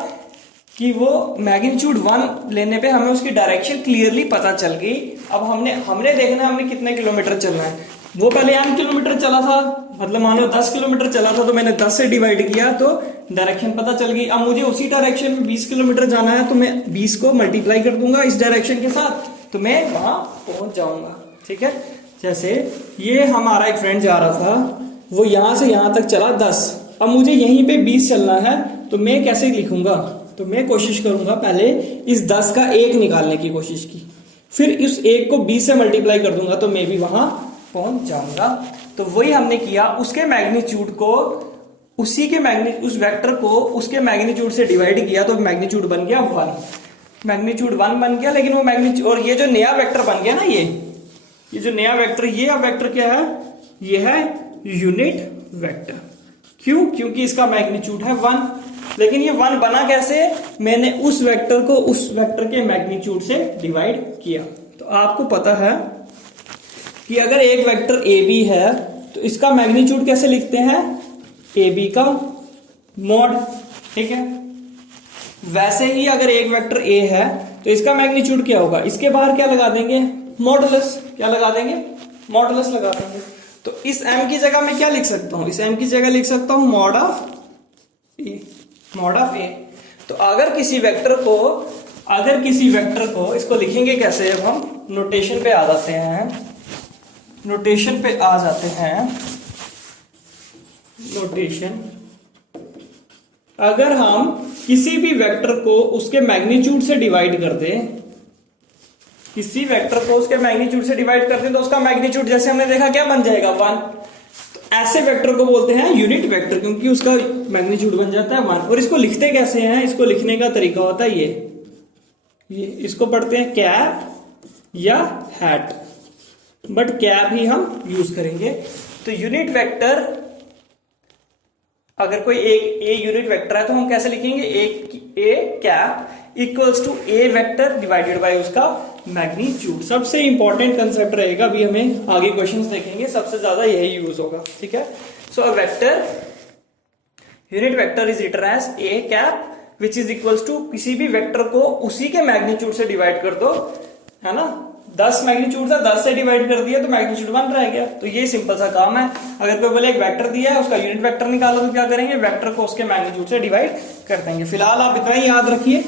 कि वो मैग्नीट्यूड 1 लेने पे हमें उसकी डायरेक्शन क्लियरली पता चल गई। अब हमने देखना है हमने कितने किलोमीटर चलना है। वो पहले m किलोमीटर चला था, मतलब मानो 10 किलोमीटर चला था, तो मैंने 10 से डिवाइड किया तो डायरेक्शन पता चल गई। अब मुझे उसी डायरेक्शन में 20 किलोमीटर जाना है, तो मैं 20 को मल्टीप्लाई कर दूंगा इस डायरेक्शन के साथ, तो मैं वहां पहुंच जाऊंगा। ठीक है, जैसे ये हमारा एक फ्रेंड जा रहा था, वो यहां से यहां तक चला 10, अब मुझे यहीं पे 20 चलना है, तो मैं कैसे लिखूंगा, तो मैं कोशिश करूंगा पहले इस 10 का 1 निकालने की कोशिश की, फिर इस 1 को 20 से मल्टीप्लाई कर दूंगा तो मैं भी वहां पहुंच जाऊंगा। तो वही हमने किया, उसके मैग्नीट्यूड को उस वेक्टर को उसके मैग्नीट्यूड से डिवाइड किया तो मैग्नीट्यूड बन गया 1, मैग्नीट्यूड 1 बन गया। लेकिन वो मैग्नीट्यूड, और ये जो नया वेक्टर बन गया ना, ये जो नया वेक्टर, ये अब वेक्टर क्या है, ये है यूनिट वेक्टर। क्यों, क्योंकि इसका मैग्नीट्यूड है 1। लेकिन ये 1 बना कैसे, मैंने उस वेक्टर को उस वेक्टर के मैग्नीट्यूड से डिवाइड किया। तो आपको पता है कि अगर एक वेक्टर ए बी है तो इसका मैग्नीट्यूड कैसे लिखते हैं, ए बी का मॉड। ठीक है, वैसे ही अगर एक वेक्टर ए है तो इसका मैग्नीट्यूड क्या होगा, इसके बाहर क्या लगा देंगे, मॉडुलस। क्या लगा देंगे, मॉडुलस लगा देंगे। तो इस m की जगह मैं क्या लिख सकता हूं, इस m की जगह लिख सकता हूं mod of A, mod of A. तो अगर किसी वेक्टर को इसको लिखेंगे कैसे, अब हम नोटेशन पे आ जाते हैं, नोटेशन अगर हम किसी भी वेक्टर को उसके मैग्नीट्यूड से डिवाइड कर दें, तो उसका मैग्नीट्यूड जैसे हमने देखा क्या बन जाएगा 1। तो ऐसे वेक्टर को बोलते हैं यूनिट वेक्टर, क्योंकि उसका मैग्नीट्यूड बन जाता है 1। और इसको लिखते कैसे हैं, इसको लिखने का तरीका होता है ये इसको पढ़ते हैं कैप या हैट, बट कैप ही हम यूज करेंगे। तो यूनिट वेक्टर, अगर कोई एक ए यूनिट वेक्टर है तो हम कैसे लिखेंगे, A cap equals to A vector divided by उसका मैग्नीट्यूड। सबसे इंपॉर्टेंट कंसेप्ट रहेगा, अभी हमें आगे क्वेश्चंस देखेंगे, सबसे ज्यादा यही यूज होगा। ठीक है, so a vector, unit vector is written as A cap which is equals to, किसी भी वेक्टर को उसी के मैग्नीट्यूड से डिवाइड कर दो, है ना। 10 मैग्नीट्यूड था, 10 से डिवाइड कर दिया तो मैग्नीट्यूड 1 रह गया। तो ये सिंपल सा काम है। अगर कोई बोले एक वेक्टर दिया है, उसका यूनिट वेक्टर निकालो, तो क्या करेंगे, वेक्टर को उसके मैग्नीट्यूड से डिवाइड कर देंगे। फिलहाल आप इतना ही याद रखिए,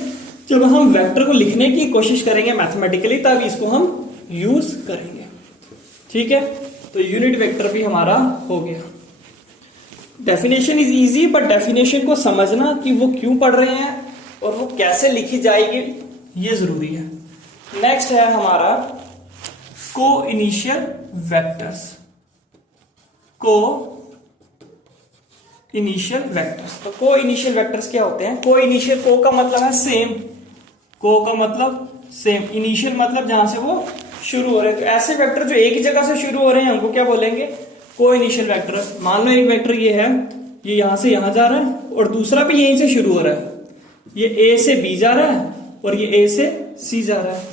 जब हम वेक्टर को लिखने की कोशिश करेंगे मैथमेटिकली, तब इसको हम यूज करेंगे। ठीक है, तो यूनिट वेक्टर भी हमारा हो गया। Definition is easy, but definition को समझना कि वो क्यों पढ़ रहे हैं और वो कैसे लिखी जाएगी, ये जरूरी है। नेक्स्ट है हमारा को इनिशियल वेक्टर्स। को इनिशियल वेक्टर्स, तो को इनिशियल वेक्टर्स क्या होते हैं। को इनिशियल, को का मतलब है सेम, को का मतलब सेम, इनिशियल मतलब जहां से वो शुरू हो रहे हैं। तो ऐसे वेक्टर जो एक ही जगह से शुरू हो रहे हैं हमको क्या बोलेंगे, को इनिशियल वेक्टर, मान लो एक वेक्टर ये है, ये यहां से यहां जा रहा है और दूसरा भी यहीं से शुरू हो रहा है, ये ए से बी जा रहा है और ये ए से सी जा रहा है,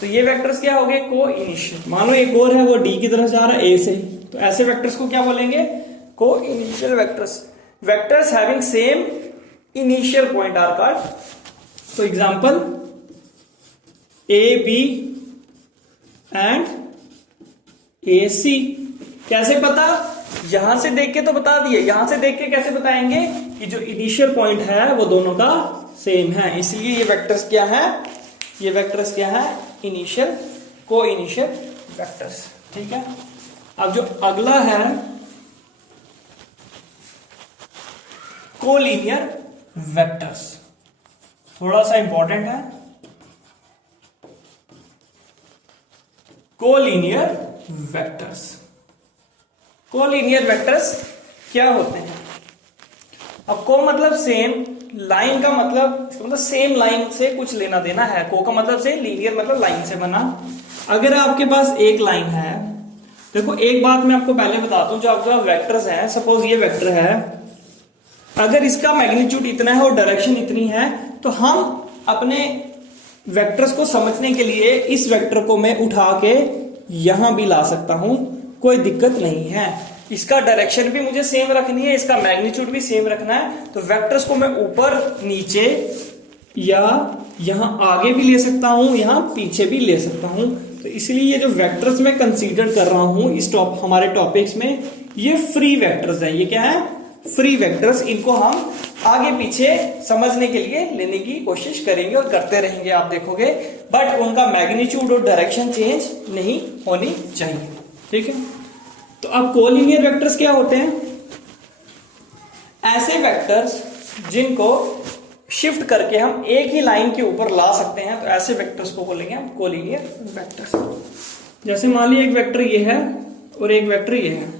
तो ये वेक्टर्स क्या हो गए, को इनिशियल। मान लो एक और है, वो डी की तरफ जा रहा है ए से, तो ऐसे वेक्टर्स को क्या बोलेंगे, coinitial vectors. Vectors having same initial point are called, तो example A B and A C. कैसे पता, यहां से देख के तो बता दिए, यहां से देख के कैसे बताएंगे कि जो इनिशियल पॉइंट है वो दोनों का सेम है, इसलिए ये वेक्टर्स क्या है, ये वेक्टर्स क्या है, इनिशियल, को इनिशियल वेक्टर्स। ठीक है, अब जो अगला है कोलिनियर वेक्टर्स, थोड़ा सा इंपॉर्टेंट है। कोलिनियर वेक्टर्स, कोलिनियर वेक्टर्स क्या होते हैं। अब को मतलब सेम, लाइन का मतलब सेम लाइन से कुछ लेना देना है, को का मतलब से, लीनियर मतलब लाइन से बना। अगर आपके पास एक लाइन है, देखो एक बात मैं आपको पहले बताता हूं, जो आपके पास वेक्टर्स हैं, सपोज ये वेक्टर है, अगर इसका मैग्नीट्यूड इतना है और डायरेक्शन इतनी है, तो हम अपने वेक्टर्स को समझने के लिए इस वेक्टर को मैं उठा के यहां भी ला सकता हूं, कोई दिक्कत नहीं है। इसका डायरेक्शन भी मुझे सेम रखनी है, इसका मैग्नीट्यूड भी सेम रखना है, तो वेक्टर्स को मैं ऊपर नीचे या यहां आगे भी ले सकता हूं, यहां पीछे भी ले सकता हूं। तो इसलिए ये जो वेक्टर्स मैं कंसीडर कर रहा हूं इस हमारे टॉपिक्स में, ये फ्री वेक्टर्स है। ये क्या है, फ्री वेक्टर्स। इनको हम आगे पीछे समझने के लिए लेने की कोशिश करेंगे और करते रहेंगे, आप देखोगे, बट उनका मैग्नीट्यूड और डायरेक्शन चेंज नहीं होनी चाहिए। ठीक है, तो अब कोलिनियर वेक्टर्स क्या होते हैं, ऐसे वेक्टर्स जिनको शिफ्ट करके हम एक ही लाइन के ऊपर ला सकते हैं, तो ऐसे वेक्टर्स को बोलेंगे हम कोलिनियर वेक्टर्स। जैसे मान लीजिए एक वेक्टर ये है और एक वेक्टर ये है,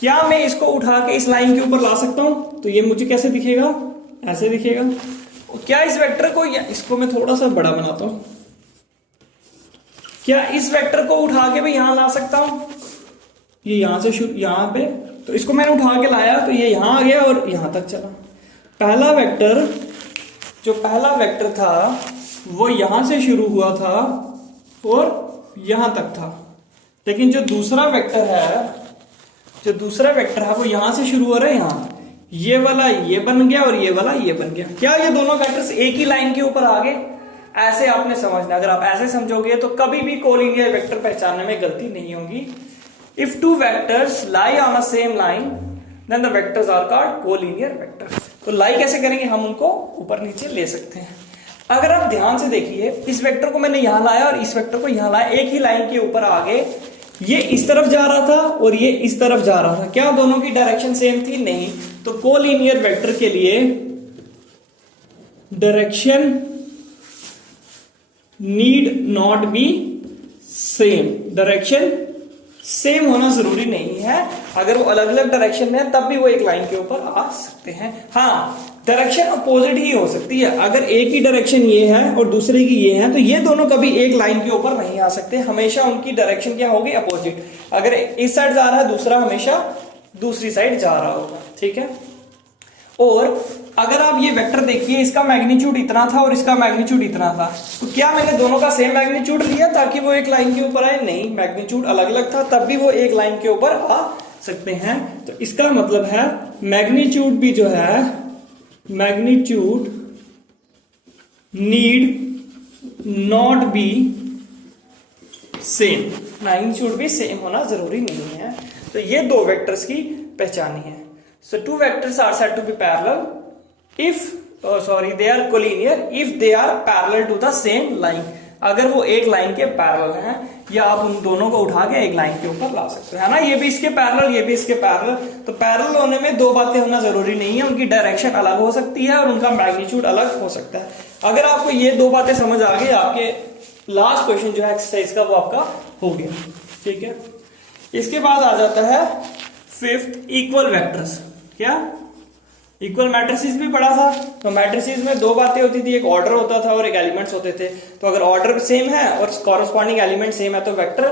क्या मैं इसको उठा के इस लाइन के ऊपर ला सकता हूं, तो ये मुझे कैसे दिखेगा, ऐसे दिखेगा। क्या इस वेक्टर को, या इसको मैं थोड़ा सा बड़ा बनाता हूं, क्या इस वेक्टर को उठा के भी यहां ला सकता हूं, ये यहां से शुरू यहां पे, तो इसको मैंने उठा के लाया तो ये यहां आ गया और यहां तक चला। पहला वेक्टर, जो पहला वेक्टर था वो यहां से शुरू हुआ था और यहां तक था, लेकिन जो दूसरा वेक्टर है, जो दूसरा वेक्टर है वो यहां से शुरू हो रहा है, यहां ये वाला ये बन गया और ये वाला ये बन गया। क्या ये दोनों वेक्टर्स एक ही लाइन के ऊपर आ गए, ऐसे आपने समझना। अगर आप ऐसे समझोगे तो कभी भी कोलिनियर वेक्टर पहचानने में गलती नहीं होगी। If two vectors lie on a same line then the vectors are called collinear vectors. तो लाई कैसे करेंगे, हम उनको ऊपर नीचे ले सकते हैं। अगर आप ध्यान से देखिए, इस वेक्टर को मैंने यहां लाया और इस वेक्टर को यहां लाया, एक ही लाइन के ऊपर आगे, ये इस तरफ जा रहा था और ये इस तरफ जा रहा था, क्या दोनों की डायरेक्शन सेम थी, नहीं। तो कोलिनियर वेक्टर के लिए direction need not be same, direction same होना जरूरी नहीं है। अगर वो अलग अलग डायरेक्शन में है तब भी वो एक लाइन के ऊपर आ सकते हैं। हाँ, डायरेक्शन अपोजिट ही हो सकती है। अगर एक ही डायरेक्शन ये है और दूसरे की ये है, तो ये दोनों कभी एक लाइन के ऊपर नहीं आ सकते, हमेशा उनकी डायरेक्शन क्या होगी, अपोजिट। अगर इस साइड जा रहा है, दूसरा हमेशा दूसरी साइड जा रहा होगा। ठीक है, और अगर आप ये वेक्टर देखिए, इसका मैग्नीट्यूड इतना था और इसका मैग्नीट्यूड इतना था, तो क्या मैंने दोनों का सेम मैग्नीट्यूड लिया ताकि वो एक लाइन के ऊपर आए, नहीं। मैग्नीट्यूड अलग अलग था, तब भी वो एक लाइन के ऊपर आ सकते हैं। तो इसका मतलब है मैग्नीट्यूड भी जो है, magnitude need not be same, magnitude भी सेम होना जरूरी नहीं है। तो ये दो वेक्टर्स की पहचानी है। So two vectors are said to be parallel if they are collinear if they are parallel to the same line। अगर वो एक लाइन के पैरेलल हैं, या आप उन दोनों को उठा के एक लाइन के ऊपर ला सकते हैं, है ना। ये भी इसके पैरेलल, ये भी इसके पैरेलल। तो पैरेलल होने में दो बातें होना जरूरी नहीं है, उनकी डायरेक्शन अलग हो सकती है और उनका मैग्नीट्यूड अलग हो सकता है। अगर आपको ये दो बातें समझ आ गई, आपके लास्ट क्वेश्चन जो है एक्सरसाइज का वो आपका हो गया। ठीक है, इसके बाद आ जाता है फिफ्थ, इक्वल वेक्टर्स। क्या, इक्वल मैट्रिसेस भी पढ़ा था, तो मैट्रिसेस में दो बातें होती थी, एक ऑर्डर होता था और एक एलिमेंट्स होते थे। तो अगर ऑर्डर सेम है और कॉरेस्पॉन्डिंग एलिमेंट सेम है तो वेक्टर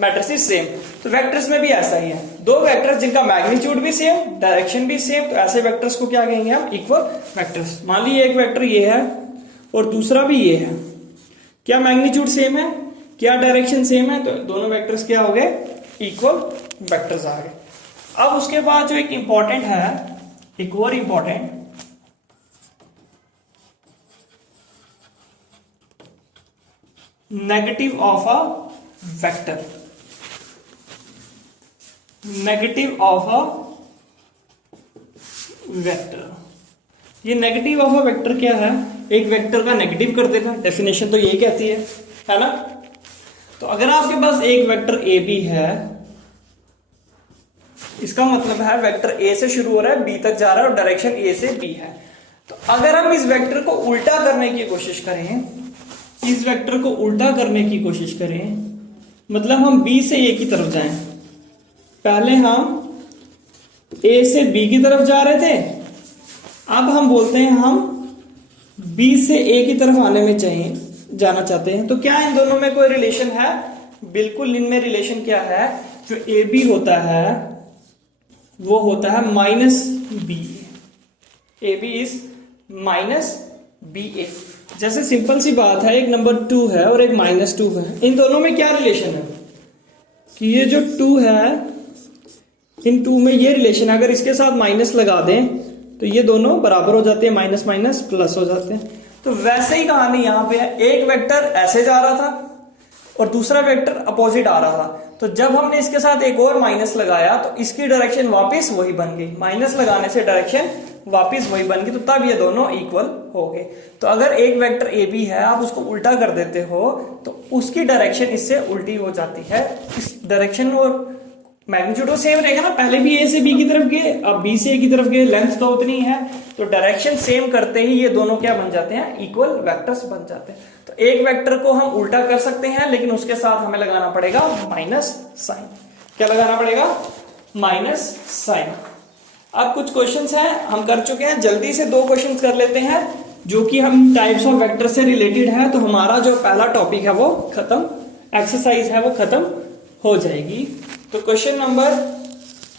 मैट्रिसेस सेम। तो वेक्टर्स में भी ऐसा ही है, दो वेक्टर्स जिनका मैग्नीट्यूड भी सेम, डायरेक्शन भी सेम, तो ऐसे वेक्टर्स को क्या कहेंगे हम? Equal vectors. मान लीजिए एक वेक्टर ये है और दूसरा भी ये है, क्या मैग्नीट्यूड सेम है, क्या डायरेक्शन सेम है, तो दोनों वेक्टर्स क्या हो गए? इक्वल वेक्टर्स आ गए। अब उसके बाद जो एक इंपॉर्टेंट है, एक और important, negative of a vector. Negative of a vector, ये नेगेटिव ऑफ अ वेक्टर क्या है? एक वेक्टर का नेगेटिव कर देना, डेफिनेशन तो यही कहती है ना। तो अगर आपके पास एक वेक्टर ए बी है, इसका मतलब है वेक्टर ए से शुरू हो रहा है, बी तक जा रहा है और डायरेक्शन ए से बी है। तो अगर हम इस वेक्टर को उल्टा करने की कोशिश करें, इस वेक्टर को उल्टा करने की कोशिश करें, मतलब हम बी से ए की तरफ जाएं। पहले हम ए से बी की तरफ जा रहे थे, अब हम बोलते हैं हम बी से ए की तरफ आने में जाना चाहते हैं। तो क्या इन दोनों में कोई रिलेशन है? बिल्कुल, इनमें रिलेशन क्या है? जो ए बी होता है वो होता है minus B A B is minus B A. जैसे सिंपल सी बात है, एक नंबर 2 है और एक -2 है, इन दोनों में क्या रिलेशन है? कि ये जो 2 है, इन 2 में ये रिलेशन है, अगर इसके साथ माइनस लगा दें तो ये दोनों बराबर हो जाते हैं, माइनस माइनस प्लस हो जाते हैं। तो वैसे ही कहानी यहां पे है, एक वेक्टर ऐसे जा रहा था और दूसरा वेक्टर अपोजिट आ रहा था। तो जब हमने इसके साथ एक और माइनस लगाया तो इसकी डायरेक्शन वापस वही बन गई, माइनस लगाने से डायरेक्शन वापस वही बन गई, तो तब ये दोनों इक्वल हो गए। तो अगर एक वेक्टर ए बी है, आप उसको उल्टा कर देते हो तो उसकी डायरेक्शन इससे उल्टी हो जाती है। इस डायरेक्शन और मैग्नीट्यूड सेम रहेगा ना, पहले भी ए से बी की तरफ गए, अब बी से ए की तरफ गए, लेंथ तो उतनी है, तो डायरेक्शन सेम करते ही ये दोनों क्या बन जाते हैं? इक्वल वेक्टर्स बन जाते हैं। तो एक वेक्टर को हम उल्टा कर सकते हैं, लेकिन उसके साथ हमें लगाना पड़ेगा माइनस साइन। क्या लगाना पड़ेगा? Minus sign. अब कुछ क्वेश्चंस हैं हम कर चुके हैं, जल्दी से 2 क्वेश्चंस कर लेते हैं जो कि हम टाइप्स ऑफ वेक्टर से रिलेटेड है। तो हमारा जो पहला टॉपिक है वो खत्म, एक्सरसाइज है वो खत्म हो जाएगी। तो क्वेश्चन नंबर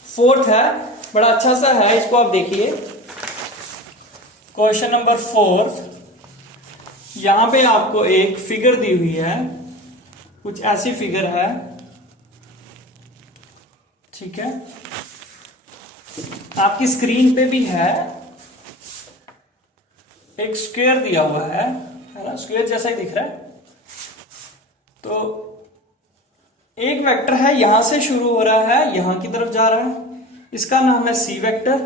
4 है, बड़ा अच्छा सा है, इसको आप देखिए। क्वेश्चन नंबर 4, यहां पे आपको एक फिगर दी हुई है, कुछ ऐसी फिगर है, ठीक है, आपकी स्क्रीन पे भी है। एक स्क्वायर दिया हुआ है ना, स्क्वायर जैसा ही दिख रहा है। तो एक वेक्टर है, यहां से शुरू हो रहा है, यहां की तरफ जा रहा है, इसका नाम है सी वेक्टर।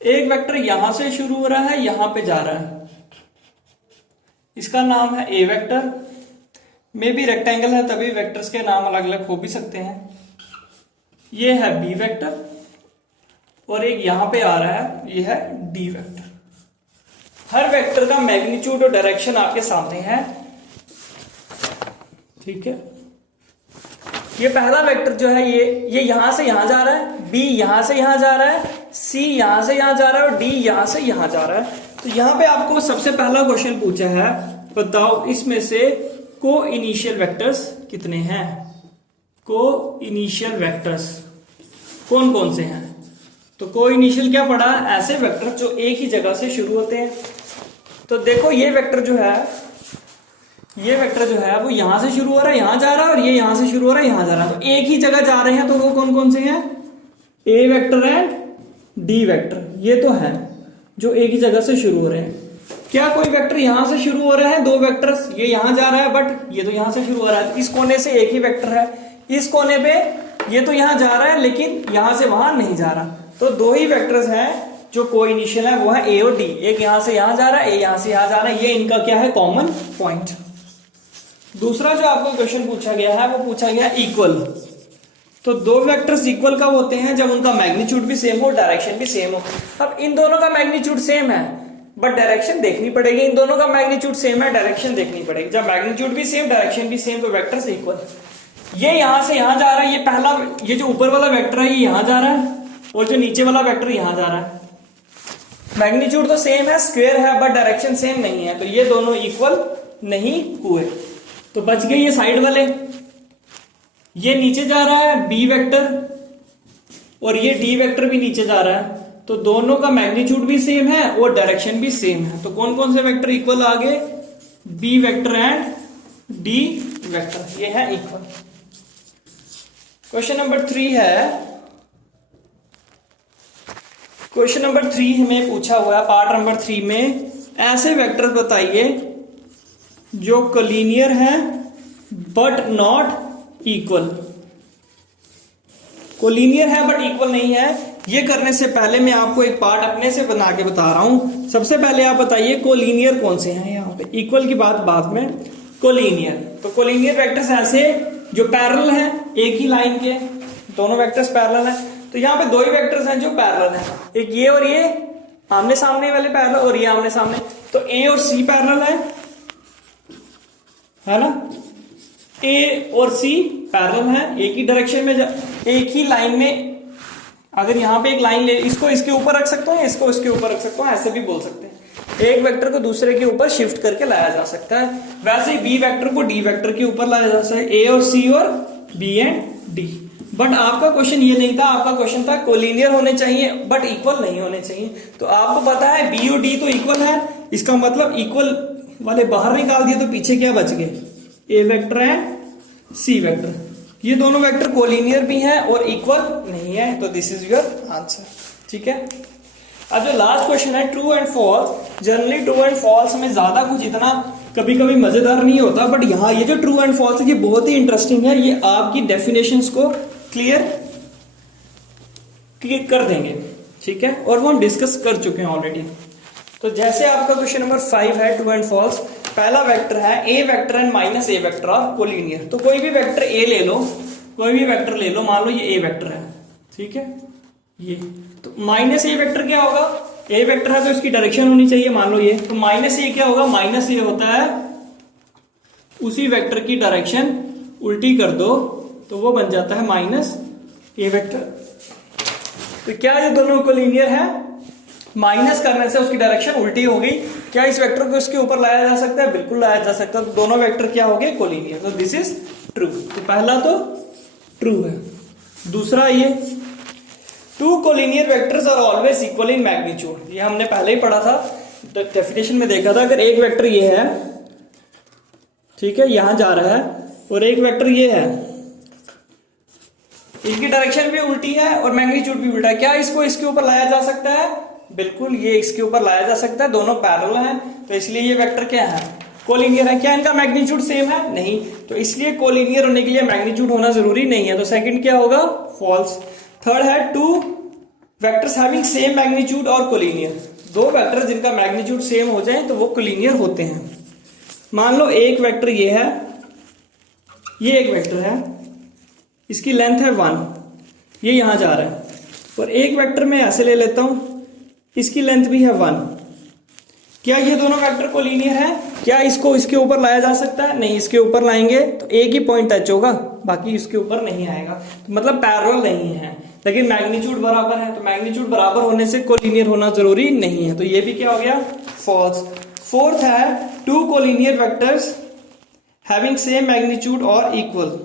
एक वेक्टर यहां से शुरू हो रहा है, यहां पे जा रहा है, इसका नाम है ए वेक्टर। मे भी रेक्टेंगल है तभी वेक्टर्स के नाम अलग अलग हो भी सकते हैं। ये है बी वेक्टर और एक यहां पे आ रहा है, ये है डी वेक्टर। हर वेक्टर का मैग्नीट्यूड और डायरेक्शन आपके सामने है, ठीक है। ये पहला वेक्टर जो है ये यहां से यहां जा रहा है, बी यहां से यहां जा रहा है, सी यहां से यहां जा रहा है और डी यहां से यहां जा रहा है। तो यहां पे आपको सबसे पहला क्वेश्चन पूछा है, बताओ इसमें से को इनिशियल वेक्टर्स कितने हैं? को इनिशियल वेक्टर्स कौन कौन से हैं? तो को इनिशियल क्या पढ़ा? ऐसे वेक्टर जो एक ही जगह से शुरू होते हैं। तो देखो ये वेक्टर जो है, ये वेक्टर जो है वो यहां से शुरू हो रहा है, यहां जा रहा है, और ये यहां से शुरू हो रहा है, यहां जा रहा है। तो एक ही जगह जा रहे हैं, तो वो कौन कौन से हैं? ए वेक्टर एंड डी वेक्टर, ये तो है जो एक ही जगह से शुरू हो रहे हैं। क्या कोई वेक्टर यहां से शुरू हो रहा है? 2 वेक्टर्स, ये यहां जा रहा है बट ये तो यहां से शुरू हो रहा है, इस कोने से एक ही वेक्टर है, इस कोने पे ये तो यहां जा रहा है लेकिन यहां से वहां नहीं जा रहा। तो 2 ही वेक्टर्स हैं जो को इनिशियल है, वो है ए और डी। एक यहां से यहां जा रहा है, ए यहां से यहां जा रहा है, ये इनका क्या है? Common point. दूसरा जो आपको क्वेश्चन पूछा गया है वो पूछा गया इक्वल। तो 2 वेक्टर्स इक्वल कब होते हैं? जब उनका मैग्नीट्यूड भी सेम हो, डायरेक्शन भी सेम हो। अब इन दोनों का मैग्नीट्यूड सेम है बट डायरेक्शन देखनी पड़ेगी। इन दोनों का मैग्नीट्यूड सेम है, डायरेक्शन देखनी पड़ेगी। जब मैग्नीट्यूड भी सेम, डायरेक्शन भी सेम, तो वेक्टर्स इक्वल। ये यहां से यहां जा रहा है, ये पहला, ये जो ऊपर वाला वेक्टर है ये यहां जा रहा है और जो नीचे वाला वेक्टर यहां जा रहा है। मैग्नीट्यूड तो सेम है, स्क्वायर है, बट डायरेक्शन सेम नहीं है, तो ये दोनों इक्वल नहीं हुए। तो बच गए ये साइड वाले। ये नीचे जा रहा है बी वेक्टर और ये डी वेक्टर भी नीचे जा रहा है, तो दोनों का मैग्नीट्यूड भी सेम है और डायरेक्शन भी सेम है। तो कौन कौन से वेक्टर इक्वल आ गए? B vector and D vector, ये है इक्वल। क्वेश्चन नंबर 3 है, क्वेश्चन नंबर 3 में पूछा हुआ है पार्ट नंबर 3 में, ऐसे वेक्टर बताइए जो कोलिनियर है बट नॉट इक्वल। कोलिनियर है बट इक्वल नहीं है। ये करने से पहले मैं आपको एक पार्ट अपने से बना के बता रहा हूं। सबसे पहले आप बताइए कोलिनियर कौन से हैं यहाँ पे, इक्वल की बात बाद में। कोलिनियर, तो कोलिनियर वेक्टर्स ऐसे जो पैरेलल हैं, एक ही लाइन के दोनों वेक्टर्स पैरेलल हैं। तो यहाँ पे दो ही वेक्टर्स हैं जो पैरेलल हैं, एक ये और ये आमने सामने वाले पैरेलल, और ये आमने सामने। तो ए और सी पैरेलल है ना, ए और सी पैरेलल है, एक ही डायरेक्शन में एक ही लाइन में। अगर यहाँ पे एक लाइन ले, इसको इसके ऊपर रख सकता हूँ, इसको इसके ऊपर रख सकता हूँ, ऐसे भी बोल सकते हैं। एक वेक्टर को दूसरे के ऊपर शिफ्ट करके लाया जा सकता है। वैसे ही बी वेक्टर को डी वेक्टर के ऊपर लाया जा सकता है, ए और सी और बी एंड डी। बट आपका क्वेश्चन ये नहीं था, आपका क्वेश्चन था कोलिनियर होने चाहिए बट इक्वल नहीं होने चाहिए। तो आपको पता है बी और डी तो इक्वल है, इसका मतलब इक्वल वाले बाहर निकाल दिए, तो पीछे क्या बच गए? ए वेक्टर एंड सी वेक्टर। ये दोनों वेक्टर कोलिनियर भी हैं और इक्वल नहीं है, तो दिस इज योर आंसर। ठीक है, अब जो लास्ट क्वेश्चन है true and false. Generally true and false में ज्यादा कुछ इतना कभी कभी मजेदार नहीं होता, बट यहाँ ये जो ट्रू एंड फॉल्स है ये बहुत ही इंटरेस्टिंग है। ये आपकी डेफिनेशंस को क्लियर कर देंगे। ठीक है, और वो हम डिस्कस कर चुके हैं ऑलरेडी। तो जैसे आपका क्वेश्चन नंबर 5 है ट्रू एंड फॉल्स। पहला वेक्टर है A vector and minus A vector are collinear. तो कोई भी वेक्टर ए ले लो, कोई भी वेक्टर ले लो, मान लो ये ए वेक्टर है, ठीक है, ये तो माइनस ए वेक्टर क्या होगा? ए वेक्टर है तो इसकी डायरेक्शन होनी चाहिए, मान लो ये, तो माइनस ए क्या होगा? माइनस ए होता है उसी वेक्टर की डायरेक्शन उल्टी कर दो तो वो बन जाता है माइनस ए वेक्टर। तो क्या ये दोनों कोलिनियर है? माइनस करने से उसकी डायरेक्शन उल्टी हो गई। क्या इस वेक्टर को इसके ऊपर लाया जा सकता है? बिल्कुल लाया जा सकता है। तो दोनों वेक्टर क्या हो गए? कोलिनियर। तो दिस इज ट्रू। तो पहला तो ट्रू है। दूसरा ये two collinear vectors are always equal in magnitude. ये हमने पहले ही पढ़ा था, डेफिनेशन में देखा था। अगर एक वेक्टर ये है, ठीक है, यहां जा रहा है, और एक वेक्टर ये है, इनकी डायरेक्शन भी उल्टी है और मैग्नीट्यूड भी उल्टा है, क्या इसको इसके ऊपर लाया जा सकता है? बिल्कुल, ये इसके ऊपर लाया जा सकता है। दोनों पैरेलल हैं, तो इसलिए ये वेक्टर क्या है? कोलिनियर है। क्या इनका मैग्नीट्यूड सेम है? नहीं, तो इसलिए कोलिनियर होने के लिए मैग्नीट्यूड होना जरूरी नहीं है। तो सेकंड क्या होगा? फॉल्स। थर्ड है two vectors having same magnitude और कोलिनियर। दो वेक्टर जिनका मैग्नीट्यूड सेम हो जाए तो वो कोलिनियर होते हैं। मान लो एक वेक्टर ये है, ये एक वेक्टर है, इसकी लेंथ है 1, ये यहां जा रहा है, और एक वेक्टर मैं ऐसे ले लेता हूं, इसकी लेंथ भी है 1। क्या ये दोनों वेक्टर कोलिनियर है? क्या इसको इसके ऊपर लाया जा सकता है? नहीं, इसके ऊपर लाएंगे तो एक ही पॉइंट टच होगा, बाकी इसके ऊपर नहीं आएगा, तो मतलब पैरेलल नहीं है। लेकिन मैग्नीट्यूड बराबर है, तो मैग्नीट्यूड बराबर होने से कोलिनियर होना जरूरी नहीं है। तो ये भी क्या हो गया? फॉल्स। फोर्थ है two collinear vectors having same magnitude और इक्वल।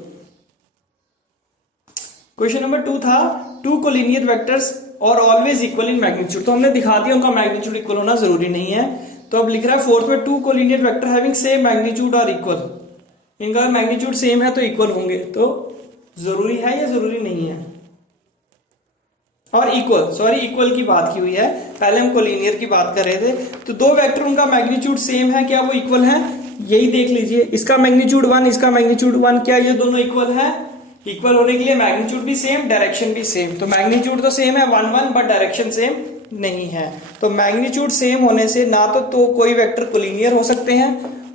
क्वेश्चन नंबर 2 था टू कोलिनियर वेक्टर्स और ऑलवेज इक्वल इन मैग्नीट्यूड। तो हमने दिखा दिया उनका मैग्नीट्यूड इक्वल होना जरूरी नहीं है। तो अब लिख रहा है फोर्थ में two collinear vector having same magnitude और इक्वल। इनका मैग्नीट्यूड सेम है तो इक्वल होंगे। तो जरूरी है या जरूरी नहीं है? और इक्वल, सॉरी, इक्वल की बात की हुई है, पहले हम कोलिनियर की बात कर रहे थे। तो दो वेक्टर उनका मैग्नीट्यूड सेम है, क्या वो इक्वल है? यही देख लीजिए, इसका मैग्नीट्यूड 1, इसका मैग्नीट्यूड 1, क्या ये दोनों इक्वल है? इक्वल होने के लिए मैग्नीट्यूड भी सेम, डायरेक्शन भी सेम। तो मैग्नीट्यूड तो सेम है 1 1, बट डायरेक्शन सेम नहीं है। तो मैग्नीट्यूड सेम होने से ना तो कोई वेक्टर कोलिनियर हो सकते हैं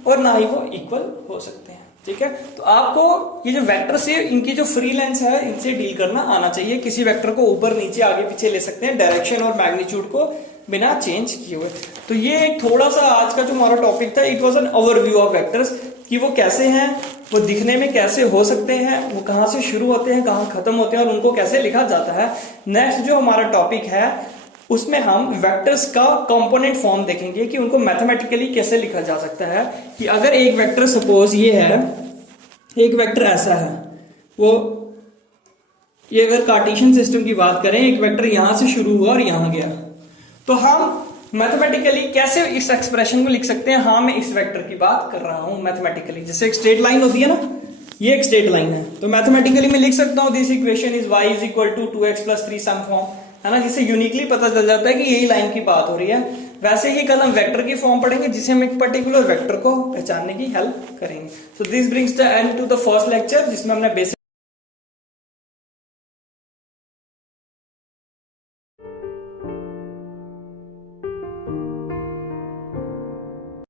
और ना ही वो इक्वल हो सकते हैं। ठीक है, तो आपको ये जो वेक्टर से इनकी जो फ्री लेंथ है इनसे डील करना आना चाहिए। किसी वेक्टर को ऊपर नीचे आगे पीछे ले सकते हैं डायरेक्शन और मैग्नीट्यूड को बिना चेंज किए हुए। तो ये एक थोड़ा सा आज का जो हमारा टॉपिक था, it was an overview of vectors, कि वो कैसे हैं, वो दिखने में कैसे हो सकते हैं, वो कहां से शुरू होते हैं, कहां खत्म होते हैं और उनको कैसे लिखा जाता है। नेक्स्ट जो हमारा टॉपिक है उसमें हम वेक्टर्स का कंपोनेंट फॉर्म देखेंगे कि उनको मैथमेटिकली कैसे लिखा जा सकता है। कि अगर एक वेक्टर सपोज ये है, एक वेक्टर ऐसा है, वो ये अगर कार्टेशियन सिस्टम की बात करें, एक वेक्टर यहां से शुरू हुआ और यहां गया, तो हम मैथमेटिकली कैसे इस एक्सप्रेशन को लिख सकते हैं। हाँ, मैं इस वेक्टर की बात कर रहा हूं मैथमेटिकली। जैसे एक स्ट्रेट लाइन होती है ना, ये एक स्ट्रेट लाइन है, तो मैथमेटिकली मैं लिख सकता हूं this equation is y is equal to 2x plus 3 some form, है ना, जिससे यूनिकली पता चल जाता है कि यही लाइन की बात हो रही है। वैसे ही कल हम वेक्टर की फॉर्म पढ़ेंगे जिसे हम एक पर्टिकुलर वेक्टर को पहचानने की हेल्प करेंगे। So this brings the end to the first lecture, जिसमें हमने बेसिक